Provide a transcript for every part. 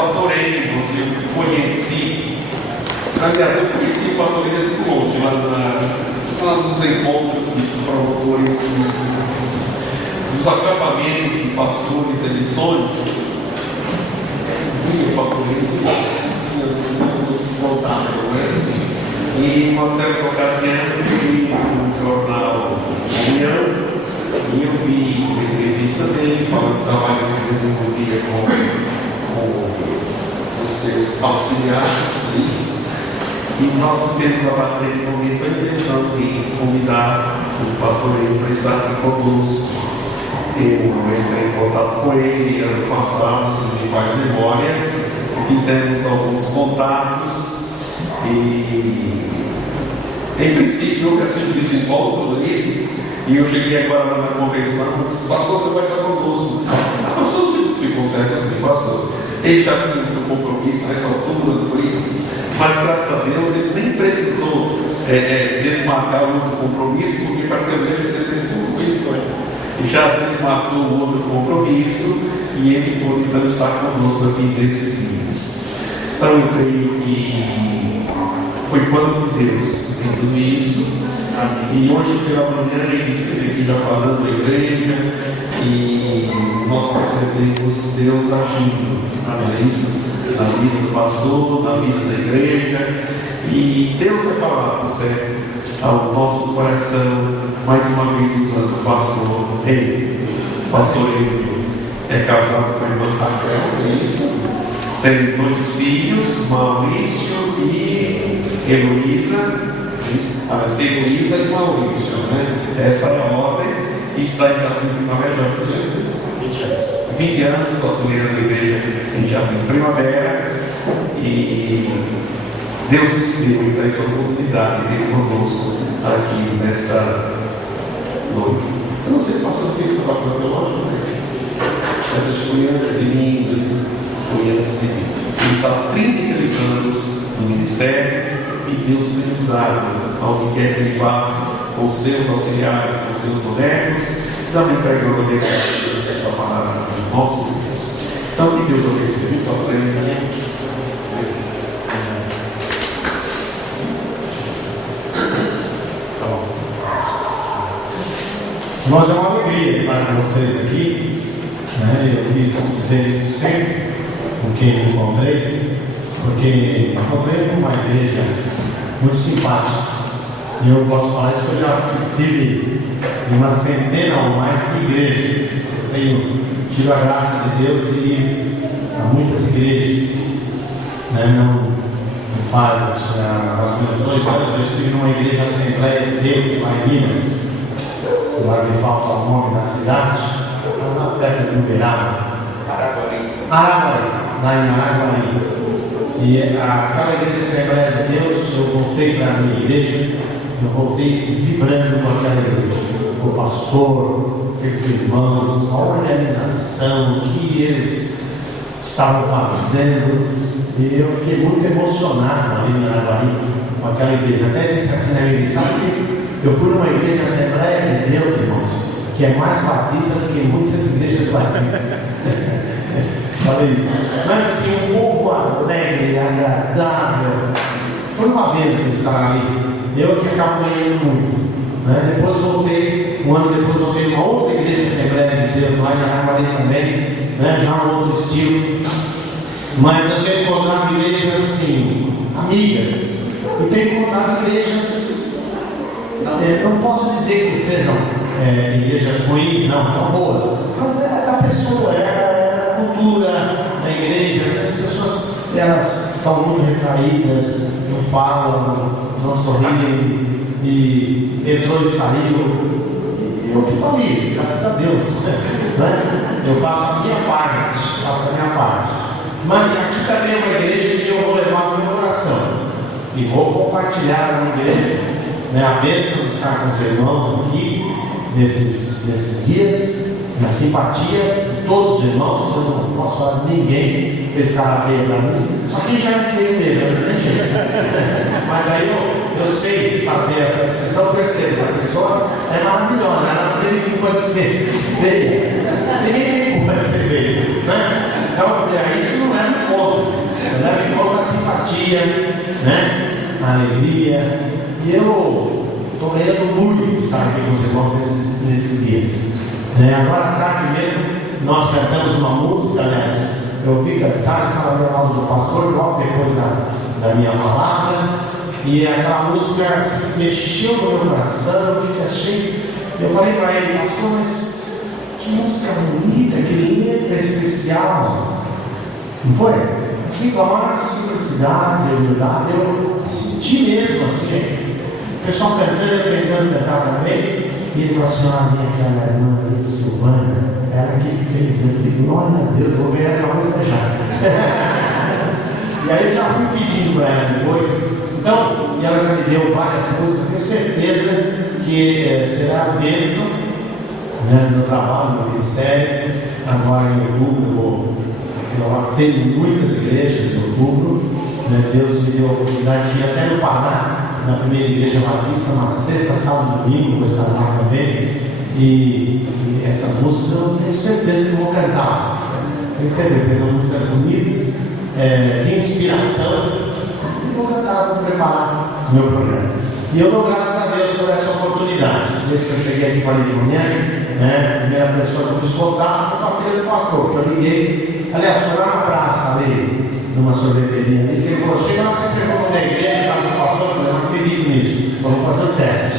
pastorei, eu conheci. Aliás, eu conheci o pastorei desse longe, lá nos encontros de promotores, nos acampamentos de pastores e missões. Via pastorei, nos voltavam, né? E uma certa ocasião eu vi no jornal União e eu vi uma entrevista dele falando do trabalho que ele desenvolvia com os seus auxiliares, e nós tivemos a partir daquele momento a intenção de convidar o pastoreio para estar aqui conosco. Eu entrei em contato com ele ano passado, se me falha a memória, fizemos alguns contatos e, em princípio, houve assim um desencontro nisso, e eu cheguei agora lá na convenção e disse: pastor, você vai estar conosco. Mas pastor, ficou certo assim, pastor. Ele já tinha muito compromisso nessa altura, por isso, mas graças a Deus ele nem precisou desmarcar o outro compromisso, porque praticamente você desculpa isso, ele já desmarcou o outro compromisso e ele pôde então estar conosco aqui nesses dias. Então eu creio que foi plano de Deus em tudo isso. E hoje pela manhã ele esteve aqui já falando da igreja e nós percebemos Deus agindo, não é isso? Na vida do pastor, na vida da igreja, e Deus vai falar por certo ao nosso coração, mais uma vez usando o pastor. O pastor é casado com a irmã Raquel, é isso? Tem 2 filhos, Maurício e Heloísa. Mas tem Heloísa e Maurício, né? Essa é a ordem. E está em Jardim Primavera, 20 anos, pastoreira da igreja em Jardim Primavera. E Deus nos deu então essa oportunidade de ter conosco aqui nesta noite. Eu não sei se o pastor Filipe estava com o relógio, né? Essas crianças de mim, crianças de mim. Ele está há 33 anos no ministério. E Deus tem usado onde quer que ele vá, com os seus auxiliares, com os seus bonecos, também pregando a palavra do nosso Deus. Então, que Deus abençoe, pastor. Nós é uma alegria estar com vocês aqui, né? Eu quis dizer isso sempre com quem me encontrei, porque encontrei uma igreja muito simpática. E eu posso falar isso porque eu já estive em uma centena ou mais de igrejas. Eu tenho tido a graça de Deus e ir a muitas igrejas, né? Não faz, há uns 2 anos eu estive numa igreja Assembleia de Deus, lá em Minas. Agora me falta o nome da cidade, lá perto de Uberaba. Araguari, lá em Araguari. E aquela igreja Assembleia de Deus, eu voltei para a minha igreja, eu voltei vibrando com aquela igreja. O pastor, aqueles irmãos, a organização, o que eles estavam fazendo. E eu fiquei muito emocionado ali em Araguari com aquela igreja. Até disse assim na igreja: sabe que eu fui numa igreja Assembleia de Deus, irmãos, que é mais batista do que muitas igrejas batistas. Falei isso. Mas assim, um povo alegre, agradável. Foi uma bênção estar ali. Eu que acabo ganhando muito, né? Depois voltei, um ano depois voltei numa outra igreja Assembleia de Deus, lá em Araguari também, né? Já um outro estilo. Mas eu tenho encontrado igrejas assim, amigas. Eu tenho encontrado igrejas, não posso dizer que sejam igrejas ruins, não, são boas, mas é da pessoa, é a cultura da igreja. As pessoas, elas estão muito retraídas, não falam, não sorriem, e entrou e saiu. E eu fico ali, graças a Deus, né? Eu faço a minha parte, mas aqui também é uma igreja que eu vou levar no meu coração e vou compartilhar na igreja, né, a bênção de estar com os irmãos aqui nesses dias, na simpatia de todos os irmãos. Eu não posso falar de ninguém que fez cara feia para mim, só quem já é feio mesmo, né? Mas aí eu sei fazer essa exceção. Percebo que a pessoa é maravilhosa, ela não tem culpa de ser feia, ninguém tem culpa de ser feio, né? Então isso não é um ponto. alegria. E eu estou ganhando muito estar aqui com os irmãos nesses dias. Agora à tarde mesmo, nós cantamos uma música, aliás, eu vi cantar, estava dando aula do pastor, logo depois da minha palavra, e aquela música se mexeu no meu coração, eu falei para ele, pastor, mas que música bonita, que letra especial, não foi? Assim, com a maior simplicidade, humildade, eu senti mesmo assim, o pessoal cantando, eu tentando cantar também, e ele falou assim, minha aquela irmã ali, Silvana, ela que fez, eu falei, glória a Deus, vou ver essa música já. E aí eu já fui pedindo para ela depois, então, e ela já me deu várias músicas, tenho certeza que será a bênção, no trabalho, no ministério. Agora em outubro, eu tenho muitas igrejas em outubro, Deus me deu a oportunidade de ir até no Pará, na primeira igreja batista, na sexta, sábado e domingo, vou estar lá também, e essas músicas eu tenho certeza que vou cantar. Tenho certeza, são músicas bonitas, de inspiração, e vou cantar, vou preparar o meu programa. E eu dou graças a Deus por essa oportunidade. Desde que eu cheguei aqui e falei de manhã, a primeira pessoa que eu fiz contato foi com a filha do pastor, que eu liguei, aliás, foi lá na praça ali, numa sorveteria ali, que ele falou, chega lá, você pergunta na igreja, casa do pastor, eu não acredito nisso, vamos fazer o teste.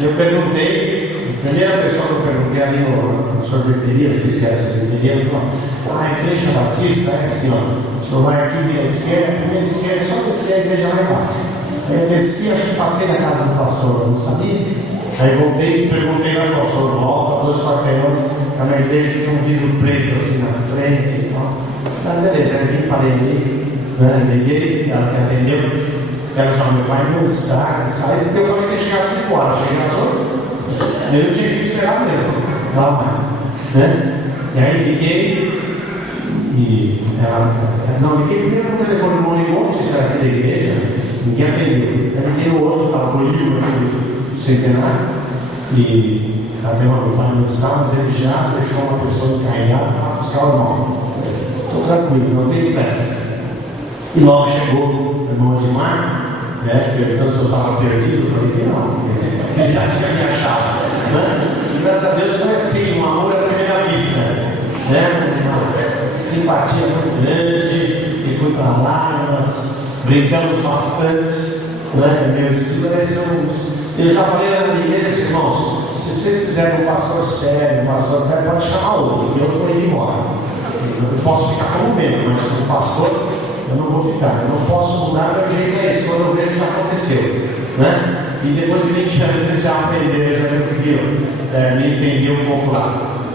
E eu perguntei, a primeira pessoa que eu perguntei ali na sorveteria, não sei se era sorveteria, ele falou, a igreja batista é assim, o senhor vai aqui, vira a esquerda, a primeira esquerda, só descer a igreja lá embaixo. Aí eu desci, acho que passei na casa do pastor, eu não sabia. Aí voltei e perguntei lá ao pastor, volta, 2 quarteirões, é uma igreja que tem um vidro preto assim na frente e tal. Mas beleza, aí vim, parei ali, liguei, ela que atendeu, ela falou, meu pai não está, saiu, porque eu falei que ia chegar às 5 horas, cheguei às 8, eu tinha que esperar mesmo, não mais, E aí liguei, e ela, não, liguei primeiro no telefone, não ligou, não sei se era aqui da igreja, ninguém atendeu. Eu liguei no outro, estava no livro do centenário, e ela tem uma pai no estado, mas ele já deixou uma pessoa encarregada para buscar o irmão. Estou tranquilo, não tenho pressa. E logo chegou o irmão Edmar, perguntando se eu estava perdido. Eu falei que não, ele já tinha me achado. E graças a Deus foi assim, um amor à primeira vista. Uma simpatia muito grande, e fui para lá, nós brincamos bastante. Meu estilo é ser eu já falei na minha igreja, irmãos, se vocês quiserem um pastor sério, um pastor sério, pode chamar outro, e eu estou indo embora. Eu posso ficar como membro, mas como pastor, eu não vou ficar. Eu não posso mudar meu jeito, é isso. Quando eu vejo, já aconteceu. E depois de 20 anos, eles já aprenderam, já conseguiram me entender um pouco lá.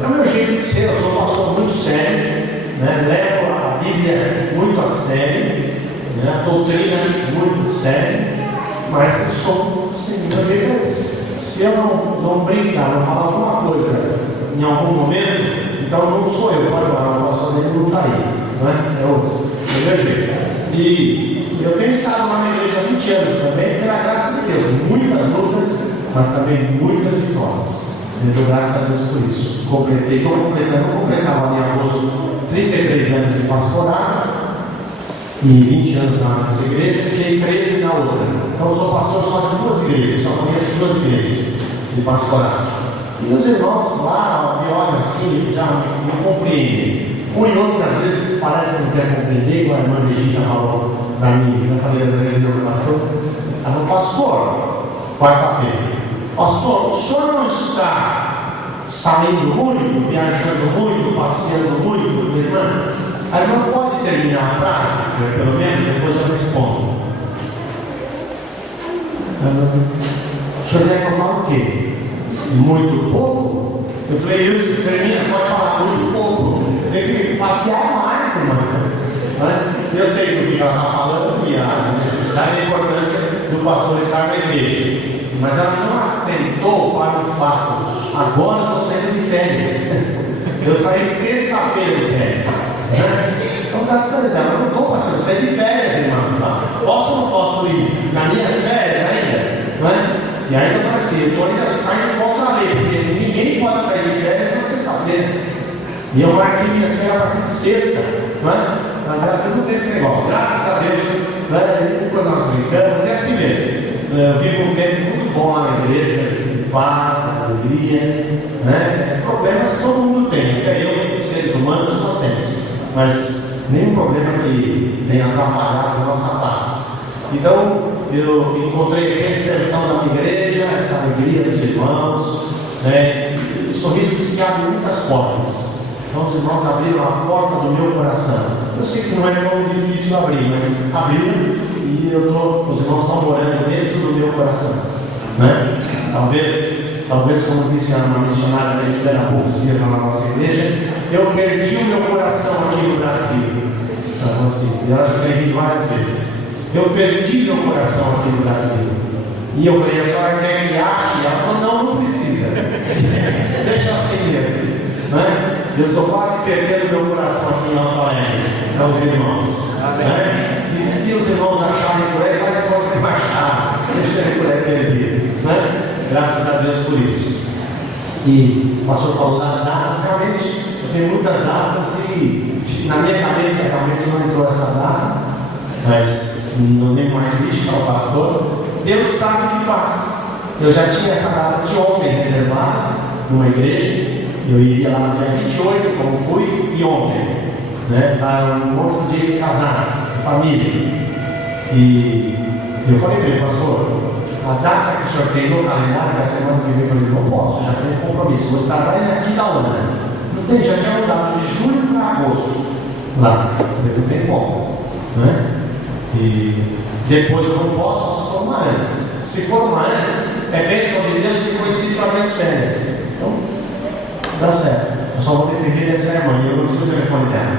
É o meu jeito de ser, eu sou um pastor muito sério, levo a Bíblia muito a sério, a doutrina muito séria, mas eu sou assim, meu jeito é esse. Se eu não brincar, não falar alguma coisa em algum momento, então não sou eu, pode falar, o pastor dele não está aí, é o meu jeito. E eu tenho estado lá na igreja há 20 anos também, pela graça de Deus, muitas lutas, mas também muitas vitórias. Eu dou graças a Deus por isso. Estou completava em agosto 33 anos de pastorado e 20 anos na nossa igreja, fiquei 13 na outra. Então eu sou pastor só de 2 igrejas, só conheço 2 igrejas de pastorado. E os irmãos lá me olham assim, já me compreendem. Um e outro, às vezes, parece que não quer compreender, igual a irmã Regina falou para mim, já falei da igreja de oração. Ela falou, pastor, quarta-feira, pastor, o senhor não está saindo muito, viajando muito, passeando muito, irmã? A irmã pode terminar a frase, pelo menos, depois eu respondo. O senhor quer que eu fale o quê? Muito pouco? Eu falei, isso, termina, pode falar muito pouco. Tem que passear mais, irmã. Eu sei do que ela está falando e a necessidade e a importância do pastor estar na igreja. Mas ela não atentou para o fato. Agora eu estou saindo de férias. Eu saí sexta-feira de férias. Então, graças a Deus, eu não estou passando, eu saí de férias, irmã. Posso ou não posso ir nas minhas férias ainda? E aí eu falei assim, eu estou ainda saindo contra a lei, porque ninguém pode sair de férias na sexta-feira. E eu marquei minhas férias a partir de sexta, Mas vocês não tem esse negócio. Graças a Deus, né? Depois nós brincamos, é assim mesmo. Eu vivo um tempo muito bom lá na igreja, de paz, alegria, né? Problemas que todo mundo tem, até eu, seres humanos, nós temos. Mas nenhum problema que venha atrapalhar a nossa paz. Então, eu encontrei a extensão da minha igreja, essa alegria dos irmãos, né? O sorriso que se abre muitas portas. Então, os irmãos abriram a porta do meu coração. Eu sei que não é tão difícil abrir, mas abriram e os irmãos estão morando dentro do meu coração, né? Talvez como disse uma missionária que era há poucos dias na nossa igreja, eu perdi o meu coração aqui no Brasil. Então, assim, e ela já tem vindo várias vezes. Eu perdi meu coração aqui no Brasil. E eu falei, a senhora quer que ache? Ela falou, não precisa. Deixa assim mesmo, né? Eu estou quase perdendo meu coração aqui em Alto Alegre, para os irmãos, né? E se os irmãos acharem por aí, faz como que vai achar, deixa ele por aí perdido, né? Graças a Deus por isso. E o pastor falou das datas, realmente, eu tenho muitas datas e na minha cabeça realmente não entrou essa data, mas não nem mais crítica ao pastor. Deus sabe o que faz. Eu já tinha essa data de ontem reservada numa igreja. Eu iria lá no dia 28, como fui, e ontem, né, para um outro dia de casados, família. E eu falei para ele, pastor, a data que o senhor tem no calendário da semana que vem, eu falei, não posso, já tenho compromisso, vou estar lá aqui da onda. Não tem, já tinha mudado de julho para agosto. Lá, eu falei, não tem como, né? E depois eu não posso se formar antes. Se formar antes, é bênção de Deus que coincide para minhas férias. Então, dá certo. Eu só vou depender dessa irmã, eu não sei o telefone dela.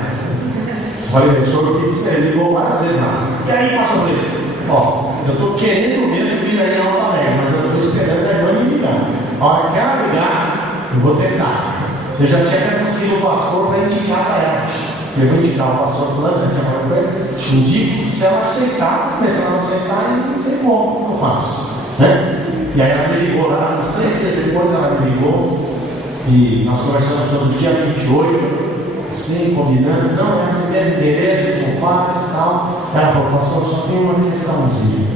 Falei, o senhor ele ligou várias vezes lá. E aí, pastor, ó, eu estou querendo mesmo vir aí na Alta Alegre, mas eu estou esperando a irmã me ligar. A hora que ela ligar, eu vou tentar. Eu já tinha até conseguido o pastor para indicar para ela. Eu vou indicar o pastor fulano, já tinha falado com ele. Indico, se ela aceitar, se ela não aceitar, não tem como, eu faço. Né? E aí ela me ligou lá, uns 3 dias depois ela me ligou. E nós conversamos sobre o dia 28, assim, combinando, não é assim mesmo, beleza, como faz e tal. Ela falou, pastor, só tem uma questãozinha.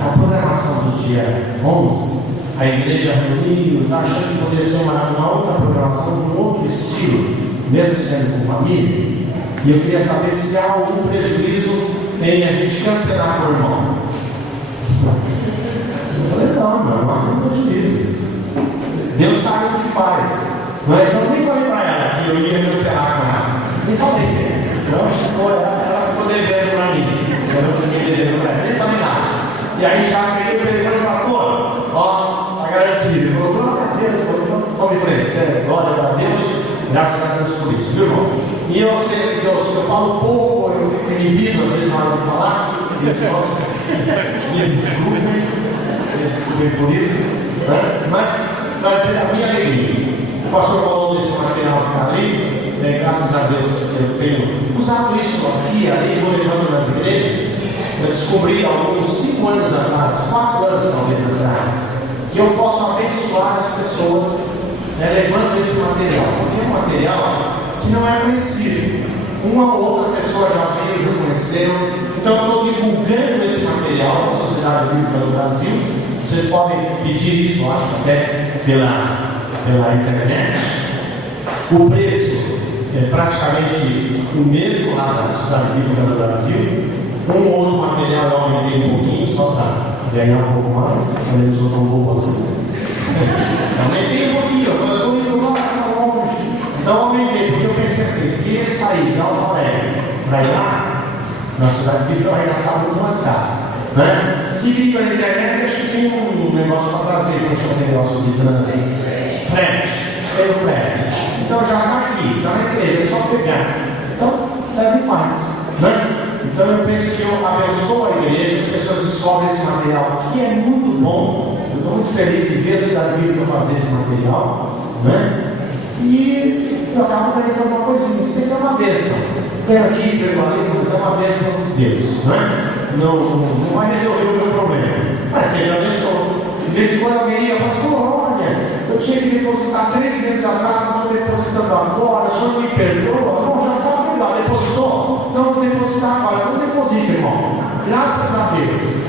A programação do dia 11, a igreja reuniu, está achando que poderia ser uma outra programação, de um outro estilo, mesmo sendo com família. E eu queria saber se há algum prejuízo em a gente cancelar o irmão. Eu falei, não há nenhum prejuízo. Deus sabe o que faz. Então eu nem falei para ela que eu ia cancelar com ela. Nem falei. Então ela ficou devendo para mim. Eu não fiquei devendo para ela. Nem falei nada. E aí já peguei o telefone, pastor, ó, está garantido. Ele falou, glória a Deus. Vamos em frente. Sério, glória a Deus. Graças a Deus por isso, viu, irmão? E eu sei que eu falo pouco, eu fico inibido às vezes na hora de falar. E os irmãos me desculpem por isso. Né? Mas para dizer a minha alegria. O pastor falou desse material que está ali, graças a Deus eu tenho usado isso aqui, ali, vou levando nas igrejas. Eu descobri há alguns 5 anos atrás, 4 anos talvez atrás, que eu posso abençoar as pessoas, levando esse material. Porque é um material que não é conhecido. Uma ou outra pessoa já veio, já conheceu. Então eu estou divulgando esse material na Sociedade Bíblica do Brasil. Vocês podem pedir isso, acho, até pela internet. O preço é praticamente o mesmo lá na Sociedade Bíblica do Brasil. Um outro material eu aumentei um pouquinho, só para ganhar um pouco mais. Eu não sou tão bom assim. Aumentei um pouquinho, eu estou indo lá para longe. Então aumentei, porque eu pensei assim, se ele sair de Alto Alegre para ir lá, na Sociedade Bíblica vai gastar muito mais caro. Né? Se vir pela internet, acho que tem um negócio para trazer, que chama de negócio de trânsito. Frete, tem o frete. Então já está aqui, está na igreja, é só pegar. Então, leve mais. Né? Então eu penso que eu abençoo a igreja, as pessoas descobrem esse material, que é muito bom. Eu estou muito feliz de ver a Cidade Bíblica fazer esse material. Né? E eu acabo ganhando uma coisinha, sempre é uma bênção. Pego aqui, pego ali, mas é uma bênção de Deus. Né? Não vai resolver o meu problema. Mas sempre abençoa. De vez em quando alguém ia, pastor, olha, eu tinha que depositar 3 meses atrás, não estou depositando agora, o senhor me perdoa? Não, já está perdoado, depositou? Não depositou.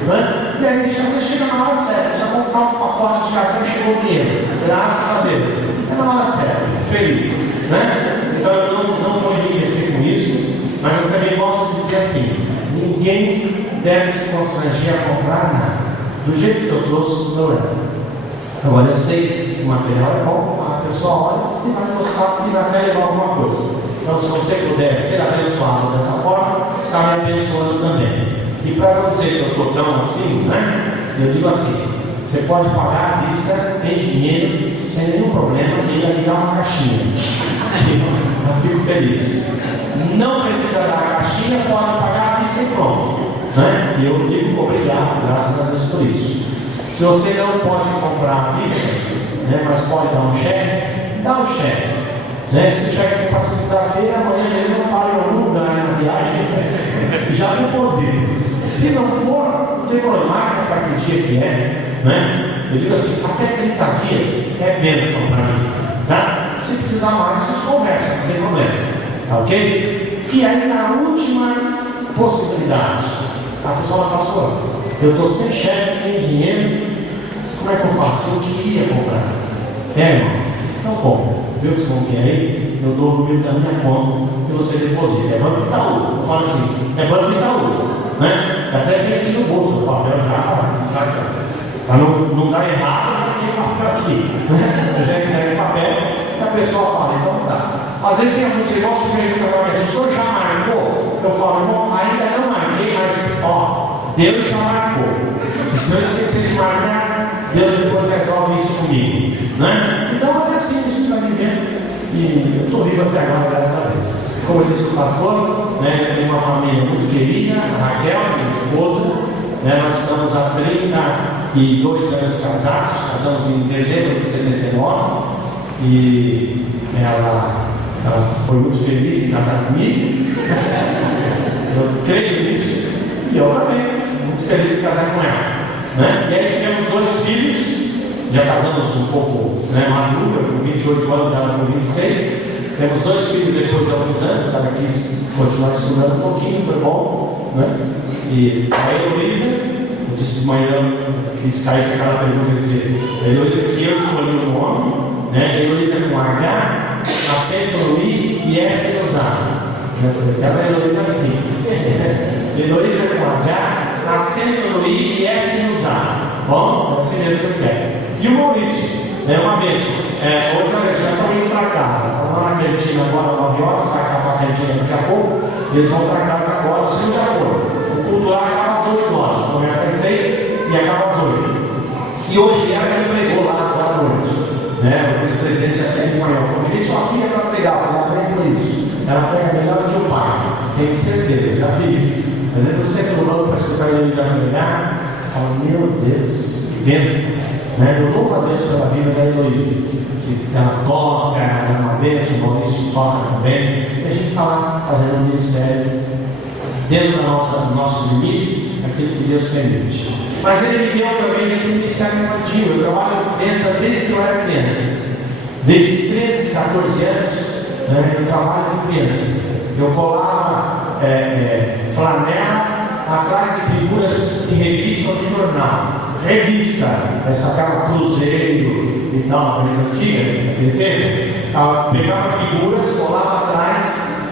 Né? E aí você chega na hora certa, já comprar um pacote de café e chegou o dinheiro. Graças a Deus. É na hora certa, feliz. Né? Então eu não vou enriquecer com isso, mas eu também gosto de dizer assim: ninguém deve se constranger a comprar nada. Do jeito que eu trouxe, eu levo. Agora eu sei que o material é bom, a pessoa olha e vai gostar e vai até levar alguma coisa. Então, se você puder ser abençoado dessa forma, está me abençoando também. E para não dizer que eu estou tão assim, né? Eu digo assim: você pode pagar à vista em dinheiro sem nenhum problema e ainda me dar uma caixinha. Eu fico feliz. Não precisa dar a caixinha, pode pagar à vista e pronto. Né? E eu digo obrigado, graças a Deus por isso. Se você não pode comprar à vista, né, mas pode dar um cheque, dá um cheque. Né? Se o cheque for para segunda-feira, amanhã mesmo eu paro em algum lugar na viagem, já deposito. Se não for, não tem problema, marca para que dia que é. Né? Eu digo assim: até 30 dias é bênção para mim. Tá? Se precisar mais, a gente conversa, não tem problema. Tá ok? E aí, na última possibilidade, a pessoa vai passar. Eu estou sem cheque, sem dinheiro, como é que eu faço? Eu queria comprar. Irmão? Então compra. Viu que não quer aí? Eu dou o número da minha conta e você deposita. É Banco Itaú. Eu falo assim: é Banco Itaú. Né? Até vem aqui no bolso o papel já para não dar errado, tem papel aqui. Né? Eu já entreguei o papel e a pessoa fala: então tá. Às vezes tem alguns negócios que perguntam para mim: o senhor já marcou? Eu falo: irmão, ainda não marquei, mas ó, Deus já marcou. E se eu esquecer de marcar, Deus depois resolve isso comigo. Né? Então é assim que a gente vai vivendo. E eu estou vivo até agora, graças a Deus. Como disse o pastor, né, eu tenho uma família muito querida, a Raquel, minha esposa. Né, nós estamos há 32 anos casados, casamos em dezembro de 79. E ela foi muito feliz em casar comigo. Eu creio nisso. E eu também, muito feliz em casar com ela. Né? E aí tivemos 2 filhos. Já casamos um pouco, né, madura, com 28 anos, ela com 26. Temos 2 filhos depois de alguns anos. Ela quis continuar estudando um pouquinho, foi bom. Né? E a Heloísa, eu disse amanhã, quis cair aquela pergunta, eu dizia: a Heloísa que eu escolhi o nome, né? Heloísa com H, acento no I e S usado. Ela é Heloísa assim. Heloísa com H, acento no I e S usado. Bom, é assim mesmo que eu quero. E o Maurício, né, uma bênção. Hoje já estão indo para casa. Estão lá na cantina agora, 9 horas, vai acabar a cantina daqui a pouco. Eles vão para casa agora, os filhos já foram. O culto lá acaba às 8 horas, começa às 6 e acaba às 8. E hoje ela que pregou lá à noite. Né, o vice-presidente aqui de manhã. Eu convidei sua filha para pregar, ela vem por isso. Ela prega melhor do que o pai, tenho certeza, já fiz. Às vezes você é pulando para escutar a Heloísa pregar, fala: meu Deus, que bênção. Né? Eu louvo a Deus pela vida da Heloísa, que ela toca, ela é uma bênção, o Maurício toca também. E a gente está lá fazendo um ministério dentro dos nossos limites, aquilo que Deus permite. Mas ele me deu também esse ministério infantil. Eu trabalho com criança desde que eu era criança. Desde 13, 14 anos, né, eu trabalho com criança. Eu colava flanela atrás de figuras de revista ou de jornal. Revista, essa cara Cruzeiro e tal, uma revista antiga, naquele tempo. Pegava figuras, colava atrás,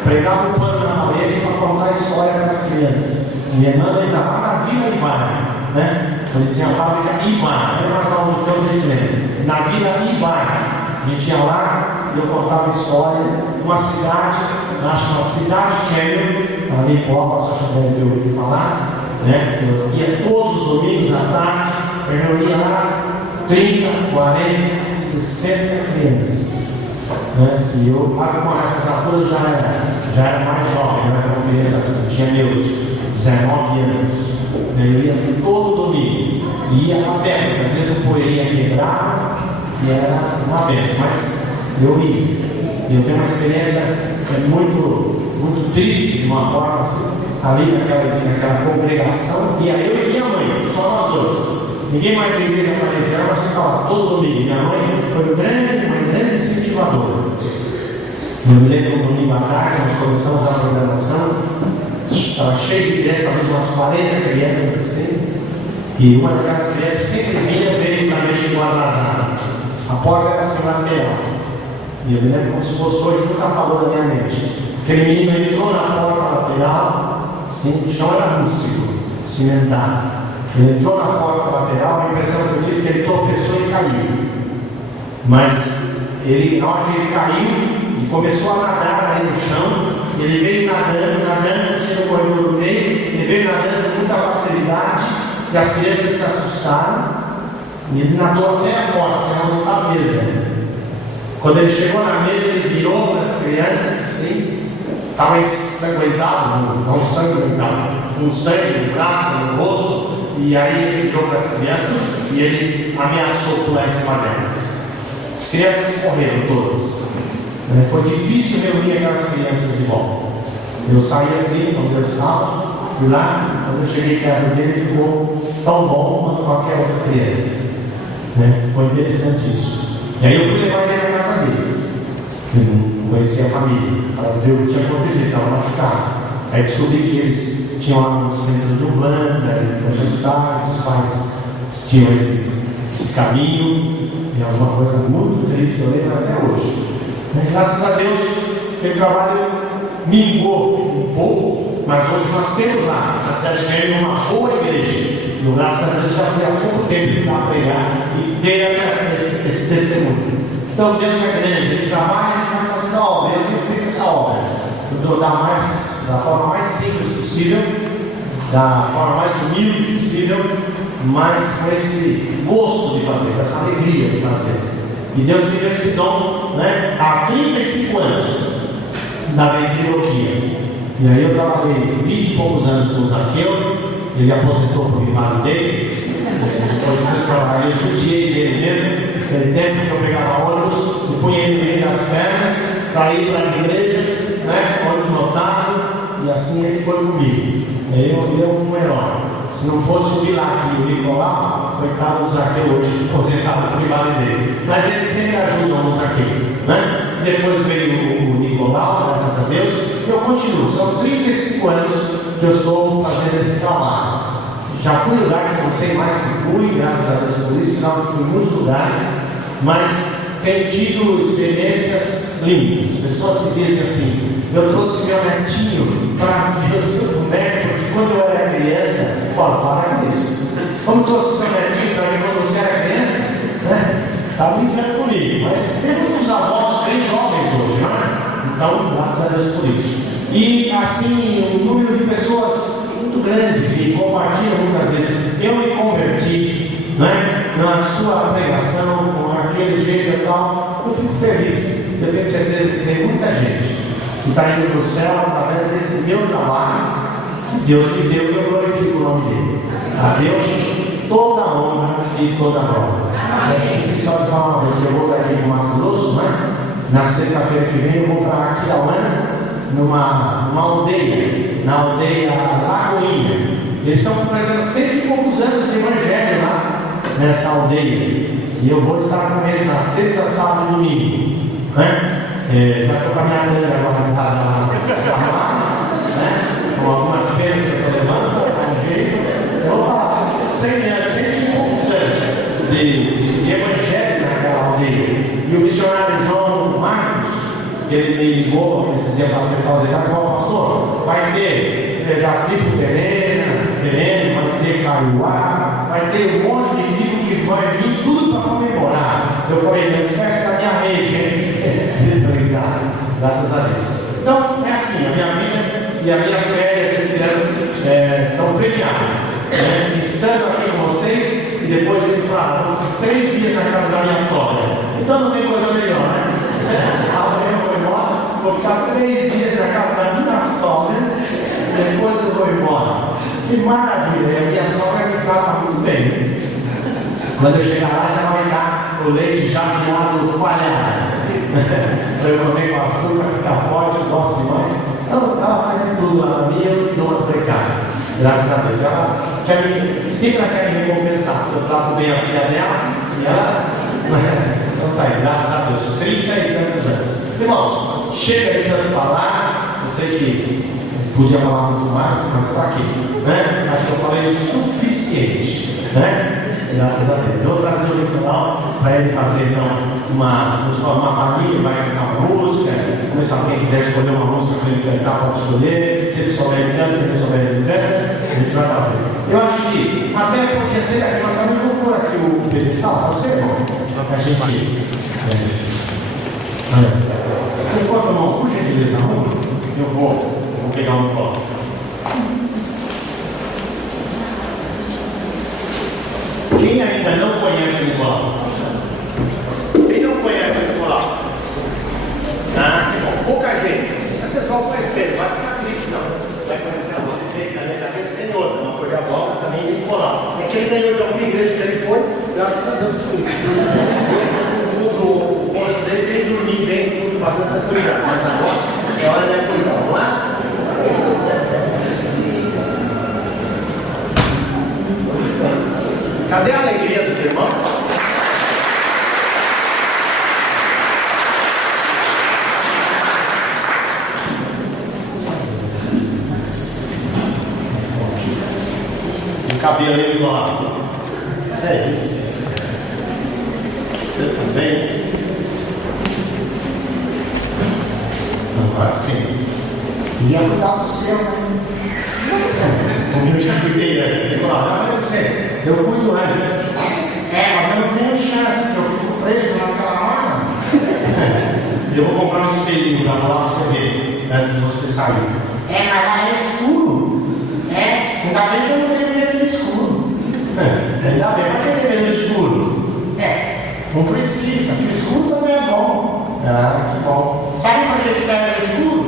pregava o pano na parede para contar a história para as crianças. Minha irmã ainda lá na Vila Ibar, né? Quando tinha a fábrica Ibar, não era mais longe do que eu disse mesmo. Na Vila Ibar, a gente ia lá e eu contava a história de uma cidade, chamada Cidade Canyon, ali em Copa, só que eu ouvi falar. Né? Eu ia todos os domingos à tarde, eu reunia lá 30, 40, 60 crianças. Né? E eu, com essas alturas, já era mais jovem, não era tão criança assim, tinha meus 19 anos. Eu ia todo domingo, e ia a pé, porque às vezes o poeirinha quebrava e era uma vez, mas eu ia. E eu tenho uma experiência muito triste, de uma forma assim. Ali naquela congregação, ia eu e minha mãe, só nós dois. Ninguém mais da igreja apareceu, mas a gente estava todo domingo. Minha mãe foi uma grande incentivadora. Eu me lembro um domingo à tarde, nós começamos a programação, estava cheio de crianças, talvez umas 40 crianças assim. E uma daquelas crianças sempre veio também chegou atrasada. A porta era assim lateral. E eu me lembro como se fosse hoje, nunca apagou da minha mente. Aquele menino entrou na porta lateral, assim, o chão era rústico, cimentado. Ele entrou na porta lateral, a impressão que eu tive é que ele tropeçou e caiu. Mas ele, na hora que ele caiu, ele começou a nadar ali no chão. Ele veio nadando, tinha o corredor do meio, ele veio nadando com muita facilidade, e as crianças se assustaram, e ele nadou até a porta, se nadou para a mesa. Quando ele chegou na mesa, ele virou para as crianças, assim, estava ensanguentado, não sanguentado, com sangue no braço, no rosto, e aí ele virou para as crianças e ele ameaçou pular em cima delas. As crianças correram todas. Foi difícil reunir aquelas crianças de volta. Eu saí assim, quando eu estava, fui lá, quando eu cheguei perto dele, ficou tão bom quanto qualquer outra criança. Foi interessante isso. E aí eu fui levar ele na casa dele. Eu não conhecia a família, para dizer o que tinha acontecido, estava machucado. Aí descobri que eles tinham lá no centro de Umbanda, já estavam, os pais tinham esse caminho, e é uma coisa muito triste, eu lembro até hoje. Graças a Deus, aquele trabalho mingou um pouco, mas hoje nós temos lá, na cidade de Janeiro, uma boa igreja. No graças a Deus, já fui há pouco tempo para pregar e ter esse testemunho. Então, Deus é grande, Ele trabalha, a gente vai fazer a obra, Ele feito essa obra. Da forma mais simples possível, da forma mais humilde possível, mas com esse gosto de fazer, com essa alegria de fazer. E Deus me deu esse dom, há 35 anos na ventriloquia. E aí eu trabalhei 20 e poucos anos com o Zaqueu, ele aposentou por invalidez, depois eu trabalhei, eu judiei dele mesmo, aquele tempo que eu pegava ônibus, eu punha ele no meio das pernas para ir para as igrejas, ônibus lotado, e assim ele foi comigo. E aí ele é um herói. Se não fosse o Vilac e o Nicolau, coitado do Zaqueu hoje, aposentado por invalidez. Mas eles sempre ajudam o Zaqueu, Depois veio o Nicolau, graças a Deus, e eu continuo. São 35 anos que eu estou fazendo esse trabalho. Já fui em lugar que eu não sei mais que fui, graças a Deus por isso, já fui em muitos lugares, mas tenho tido experiências lindas. Pessoas que dizem assim: eu trouxe meu netinho para ver o seu neto, porque quando eu era criança, eu falo, para com isso. Como trouxe seu netinho para mim quando você era criança, está brincando comigo. Mas tem muitos avós bem jovens hoje, Então, graças a Deus por isso. E assim, um número de pessoas muito grande que compartilham muitas vezes. Eu me converti, na sua pregação, com aquele jeito e tal. Eu fico feliz. Eu tenho certeza que tem muita gente que está indo para o céu através desse meu trabalho que Deus me deu, e eu glorifico o nome dele. A Deus toda a honra e toda a glória. Eu esqueci só de falar uma coisa, eu vou daqui para o Mato Grosso, na sexta-feira que vem eu vou para Aquidauana, numa aldeia, na aldeia Lagoinha. Eles estão completando 100 e poucos anos de evangelho lá nessa aldeia. E eu vou estar com eles na sexta, sábado e domingo. Já estou com a minha câmera guardada com algumas feiras que eu estou levando, eu vou falar 100 anos, 100 e poucos anos de evangelho naquela aldeia. E o missionário João Marcos, ele me ligou esses dias para acertar os detalhes, falou: pastor, vai ter da tribo Terena, vai ter Caiuá, vai ter um monte de tribo que vai vir tudo para comemorar. Eu falei: não esquece da minha rede, hein? Graças a Deus. Então, é assim, a minha vida e as minhas férias esse ano estão premiadas. Estando aqui com vocês e depois indo para lá. Eu fiquei 3 dias na casa da minha sogra. Então não tem coisa melhor, Amanhã eu vou embora, vou ficar 3 dias na casa da minha sogra e depois eu vou embora. Que maravilha! E a minha sogra me trata muito bem. Quando eu chegar lá, já vai estar o leite já virado coalhado. Eu tomei com açúcar, fica forte, eu gosto demais. Então, ela faz tudo lá na minha, eu dou umas brecadas. Graças a Deus. Ela sempre quer me recompensar, porque eu trato bem a filha dela e ela. Então tá aí, graças a Deus, 30 e tantos anos. Irmãos, chega de tanto falar. Eu sei que Podia falar muito mais, mas está aqui. Né? Acho que eu falei o suficiente. Né? Graças a Deus. Eu vou trazer o litoral para ele fazer então uma palhinha, vai cantar uma música. Como se alguém quiser escolher uma música para ele cantar, pode escolher. Se ele souber, ele canta. Se ele souber, ele canta. A gente vai fazer. Eu acho que até podia ser aqui, nós também vamos pôr aqui o pedestal, pode ser, irmão? Só que a gente. Você pode tomar por gentileza, não? Eu vou pegar um copo. Quem ainda não conhece o Nicolau? Quem não conhece o Nicolau? Ah, que bom, pouca gente. Mas vocês vão conhecer, não vai ficar triste não. Vai conhecer a mão dele, da vez tem outra, uma coisa nova também Nicolau. É que ele ganhou de alguma igreja que ele foi, graças a Deus por isso. O rosto dele tem dormir bem, com bastante tranquilidade. Mas agora é hora de acordar, vamos lá? Cadê a alegria dos irmãos? O cabelo aí do lado. É isso. Você também? Agora sim. Ia cuidar do seu, né? O meu já cuidei antes. Ele falou, não, você. Eu cuido antes. Mas eu não tenho chance, que eu fico preso naquela hora. Eu vou comprar um espelhinho para lá para você ver, antes de você sair. Mas lá é escuro. Ainda bem que eu não tenho medo de escuro. Ainda bem, mas quem tem medo de escuro? Não precisa, porque escuro também é bom. Ah, que bom. Sabe para que serve o escuro?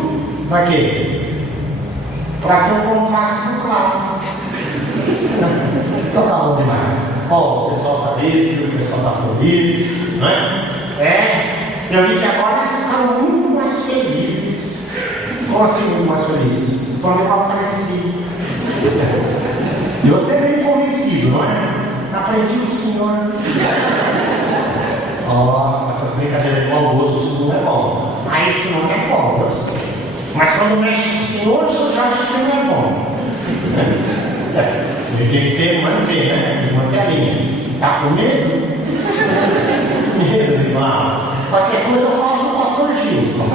Para quê? Para ser o contraste do claro. Então tá bom demais. O pessoal está rígido, o pessoal está feliz, não é? Eu vi que agora eles ficaram muito mais felizes. Como assim muito mais felizes? Quando eu apareci. E você é bem convencido, não é? Aprendi com o senhor. Essas brincadeiras de mau gosto, isso não é bom. Isso não é bom, eu sei. Mas quando mexe com o senhor já acha que não é bom. Ele tem que manter, né? Manter a linha. Tá com medo? Medo de lá. Qualquer coisa eu falo com o pastor Gilson.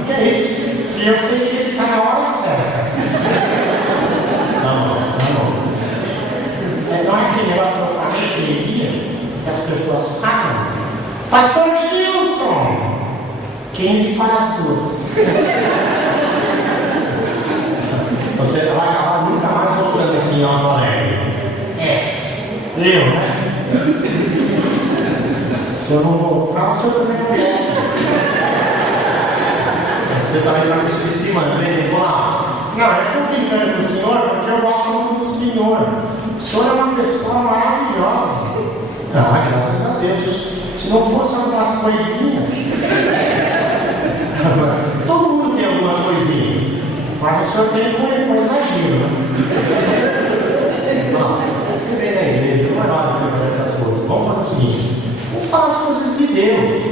O que é isso? E eu sei que ele está na hora certa. Tá bom. Não é aquele negócio que eu falei aquele dia, que as pessoas falam. Pastor Gilson! 15 para as 2. Você vai acabar nunca mais voltando aqui em Alto Alegre. Eu, né? Se eu não voltar, o senhor também não quer. Você também está me subestimando, né? Não, eu estou brincando com o senhor porque eu gosto muito do senhor. O senhor é uma pessoa maravilhosa. Graças a Deus. Se não fosse algumas coisinhas. Mas todo mundo tem algumas coisinhas. Mas o senhor tem com exagero. Você vem na igreja, não é hora de você fazer essas coisas. Vamos fazer o seguinte: vamos falar as coisas de Deus.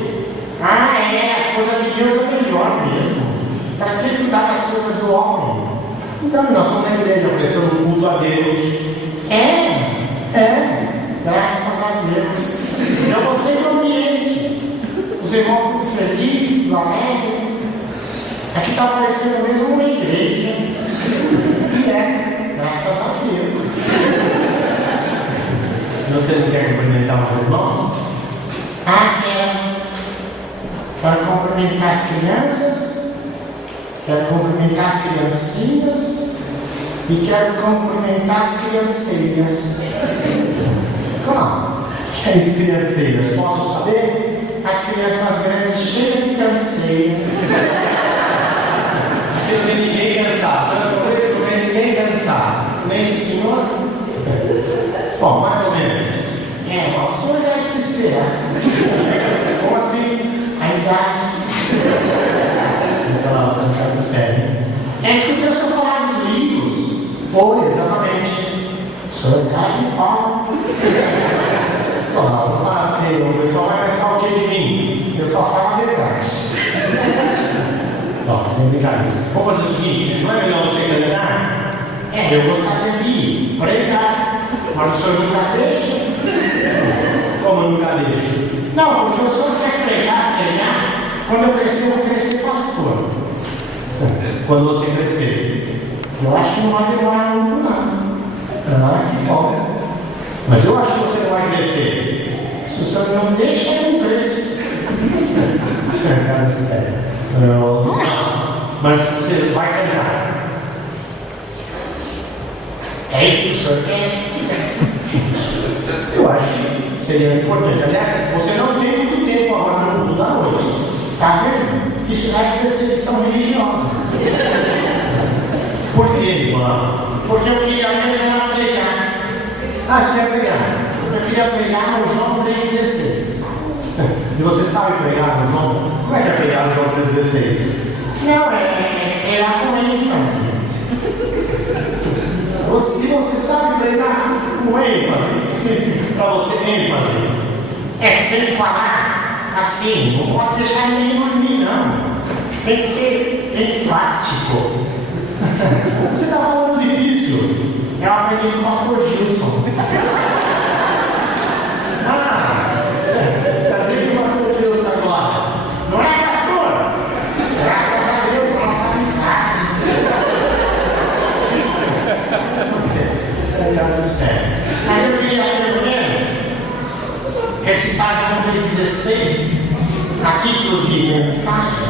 As coisas de Deus é melhor mesmo. Para que cuidar das coisas do homem? Então, nós somos na igreja prestando culto a Deus. Graças a Deus. Eu gostei do ambiente. Os irmãos tudo felizes, tudo alegre. Aqui está parecendo mesmo uma igreja. E graças a Deus. Você não quer cumprimentar os irmãos? Quero. Quero cumprimentar as crianças, quero cumprimentar as criancinhas e quero cumprimentar as crianceiras. Como? Que é isso, crianceiras? Posso saber? As crianças grandes cheias de canseira. Porque não tem ninguém cansado. Você não tem ninguém cansado. Nem o senhor? Bom, mais ou menos. O senhor já é de se esperar. Como assim? A idade. Então, você não está de sério. Escutei o senhor falar dos livros. Foi, exatamente. O senhor cai de pau. Não fala assim, o pessoal vai pensar o que de mim? Eu só falo a verdade. sem brincadeira. Vamos fazer o seguinte: não é melhor você cantar? Eu gostaria de pregar, mas o senhor nunca deixa? Como eu nunca deixo? Não, porque o senhor quer pregar. Quando eu crescer, eu vou querer ser pastor. Quando você crescer. Eu acho que não vai demorar muito, não. Ah, que bom. Mas eu acho que você não vai crescer. Se o senhor não deixa, eu não cresço. Cara, sério. Não. Mas você vai cantar. É isso que o senhor quer? Eu acho que seria importante. Aliás, você não tem muito tempo agora no mundo da noite. Tá vendo? Isso já é perseguição religiosa. Por quê, irmão? Porque eu queria mesmo era pregar. Ah, você quer pregar? Eu queria pregar no João 3,16. E você sabe pregar no João? Como é que é pregar no João 3,16? Não, é pregar com ênfase. Se você sabe pregar com ênfase, para você ênfase. É que tem que falar assim, não pode deixar ninguém dormir, não. Tem que ser enfático. Você está falando difícil. Eu aprendi com o pastor Gilson. Casei com o pastor Deus agora. Não é, pastor? Graças a Deus, a nossa amizade. Isso é caso sério. Mas eu queria, pelo menos, recitar João 3,16 a título de mensagem,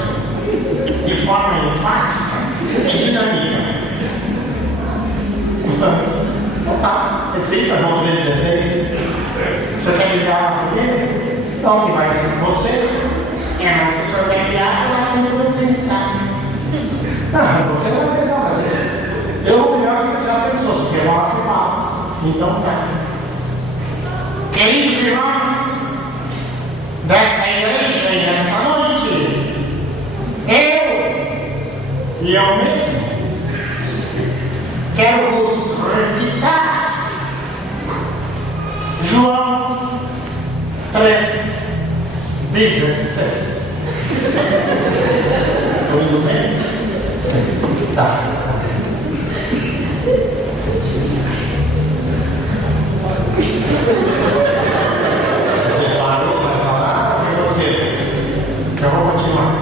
de forma enfática e dinâmica. Então tá, receita João 3,16. O senhor quer me dar uma primeiro? Então, que vai ser você? Mas se o senhor quer me dar, eu vou pensar. Você não vai pensar, mas eu vou melhor que você já pensou. Se quer falar, você fala. Então tá. Queridos irmãos desta igreja e desta noite, eu mesmo, quero vos recitar João 3,16. Tudo bem? Tá. Você parou, vai falar, ou é você? Eu vou continuar.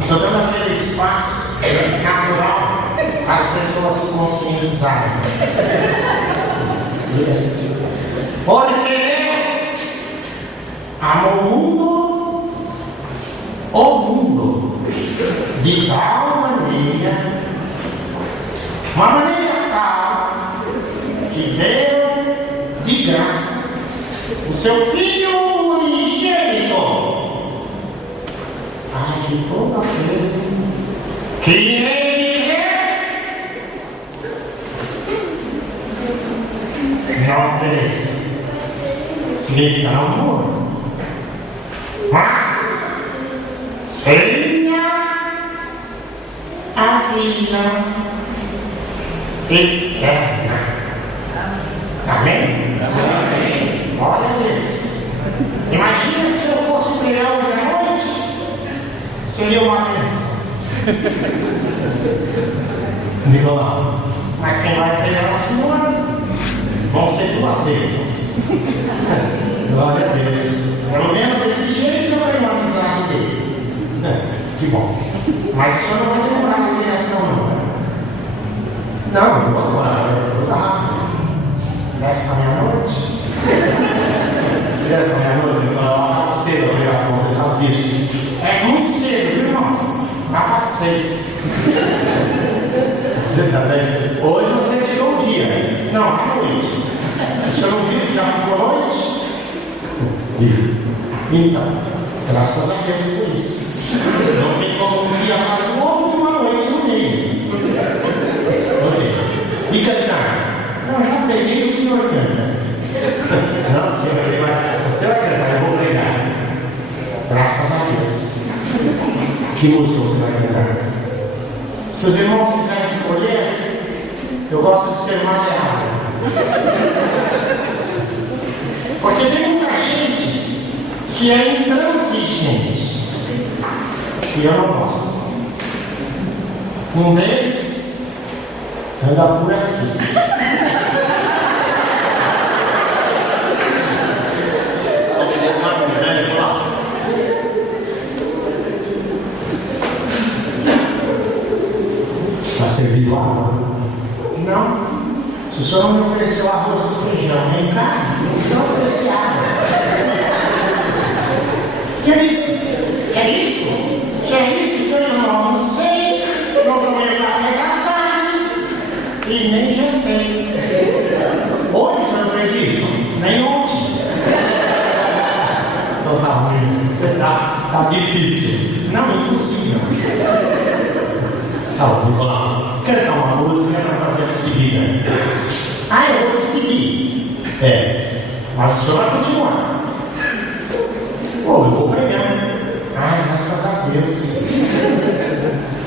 Estou dando aquele espaço natural para as pessoas se conscientizarem. Porque Deus amou o mundo, de tal maneira, uma maneira tal, que deu de graça o seu Filho unigênito, para que todo aquele que nele crê não pereça. Significa não morra, mas tenha a vida eterna. Amém? Amém. Glória a Deus. Imagina se eu fosse pregar hoje à noite, seria uma bênção. Nicolau. Mas quem vai pregar o Senhor vão ser duas bênçãos. Glória a Deus. Pelo menos desse jeito eu tenho uma amizade dele. Que bom. Mas o senhor não vai demorar na ligação, não. Não vou demorar, é coisa rápida. 10 para meia-noite. 10 da meia-noite, Nicolau, cedo a pregação, você sabe disso. É muito cedo, viu, irmãos? Lá para as 3. Você tá bem? Hoje você tirou um dia. Não, à noite. O senhor não viu que já ficou noite? Então, graças a Deus por isso. Não tem como um dia atrás do outro e uma noite no meio. Ok. E cantar? Não, já peguei, o senhor canta. Não, você vai cantar, eu vou pregar. Graças a Deus. Que música você vai cantar? Se os irmãos quiserem escolher, eu gosto de ser maleável. Porque tem muita gente que é intransigente. E eu não gosto. Um deles anda por aqui. Só vendendo na rua, né? Vamos lá. Está servido água? Não. Se o senhor não me ofereceu arroz com feijão, nem carne, não precisa oferecer água. Que é isso? Que é isso? Que é isso que eu não almocei, não tomei café da tarde e nem jantei. Hoje o senhor fez isso? Nem ontem. Então tá ruim, você tá difícil. Não, impossível. Tá bom, Nicolau. Quer dar uma música para fazer a despedida? Ah, eu vou despedir. É. Mas o senhor vai continuar. Pô, eu vou pregar. Ai, graças a Deus.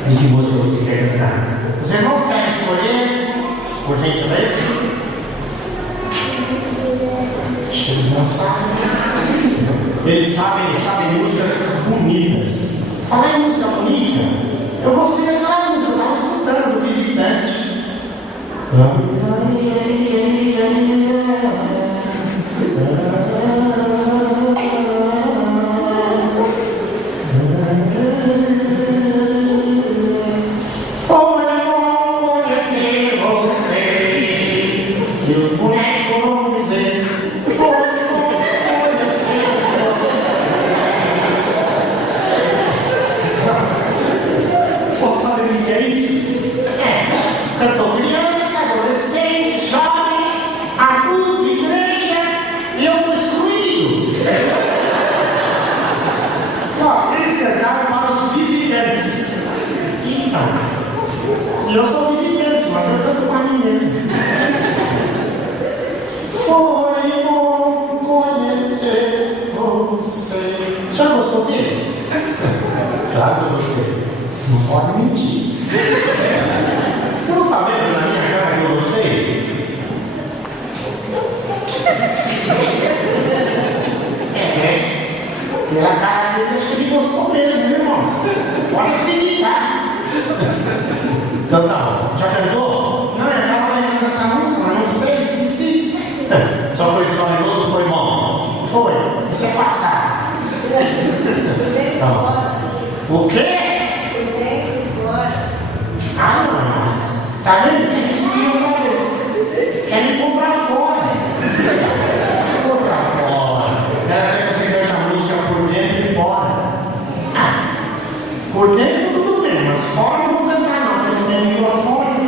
E que música você quer cantar? Os irmãos querem escolher, por gentileza? Acho que eles não sabem. Eles sabem músicas bonitas. Falar em música bonita, eu gostei daquela música, eu estava escutando do Visitante. Como é bom conhecer você, e os bonecos vão dizer, como é bom conhecer você. Você sabe o que é isso? Cantou criança, adolescente, jovem, adulto, igreja, e eu estou excluído. Ó, eles cantaram para os visitantes. Então, e eu sou visitante, mas eu canto para mim mesmo. Foi bom conhecer você. O senhor gostou deles? Claro que eu gostei. Não pode mentir. Você não tá vendo na minha cara que eu gostei? Pela cara dele, acho que ele gostou mesmo, né, irmãos? Pode acreditar. Então tá bom. Já cantou? Não, eu estava lembrando dessa música, mas não sei, esqueci. Só foi só em outro, foi bom. Foi, isso é passado. Tá bom. O quê? Ah, não. Tá vendo? Quer me subir outra vez. Quer me comprar fora. Comprar fora. Quero ver você canta a música por dentro e fora. Ah, por dentro tudo bem, mas fora não vou cantar não, porque não tem microfone.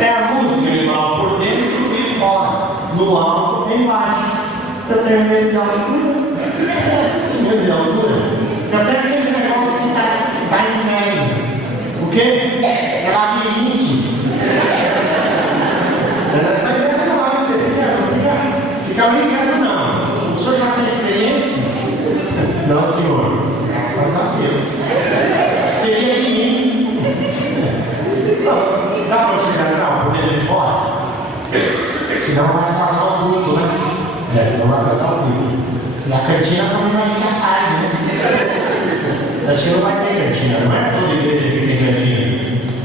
É a música, irmão, por dentro e fora. No alto e embaixo. Eu tenho medo de altura. Medo de altura? Eu tenho aqueles negócios que dá inverno. O quê? É labirinte. Não é nessa ideia não, você fica brincando não. O senhor já tem experiência? Não, senhor. Graças a Deus. Seria de mim. Dá pra você cantar por dentro e fora? Senão vai atrasar o culto, né? É, senão vai atrasar o culto. E a cantina também vai ficar tarde, né? Acho que não vai ter cantina, não é toda igreja que tem cantina.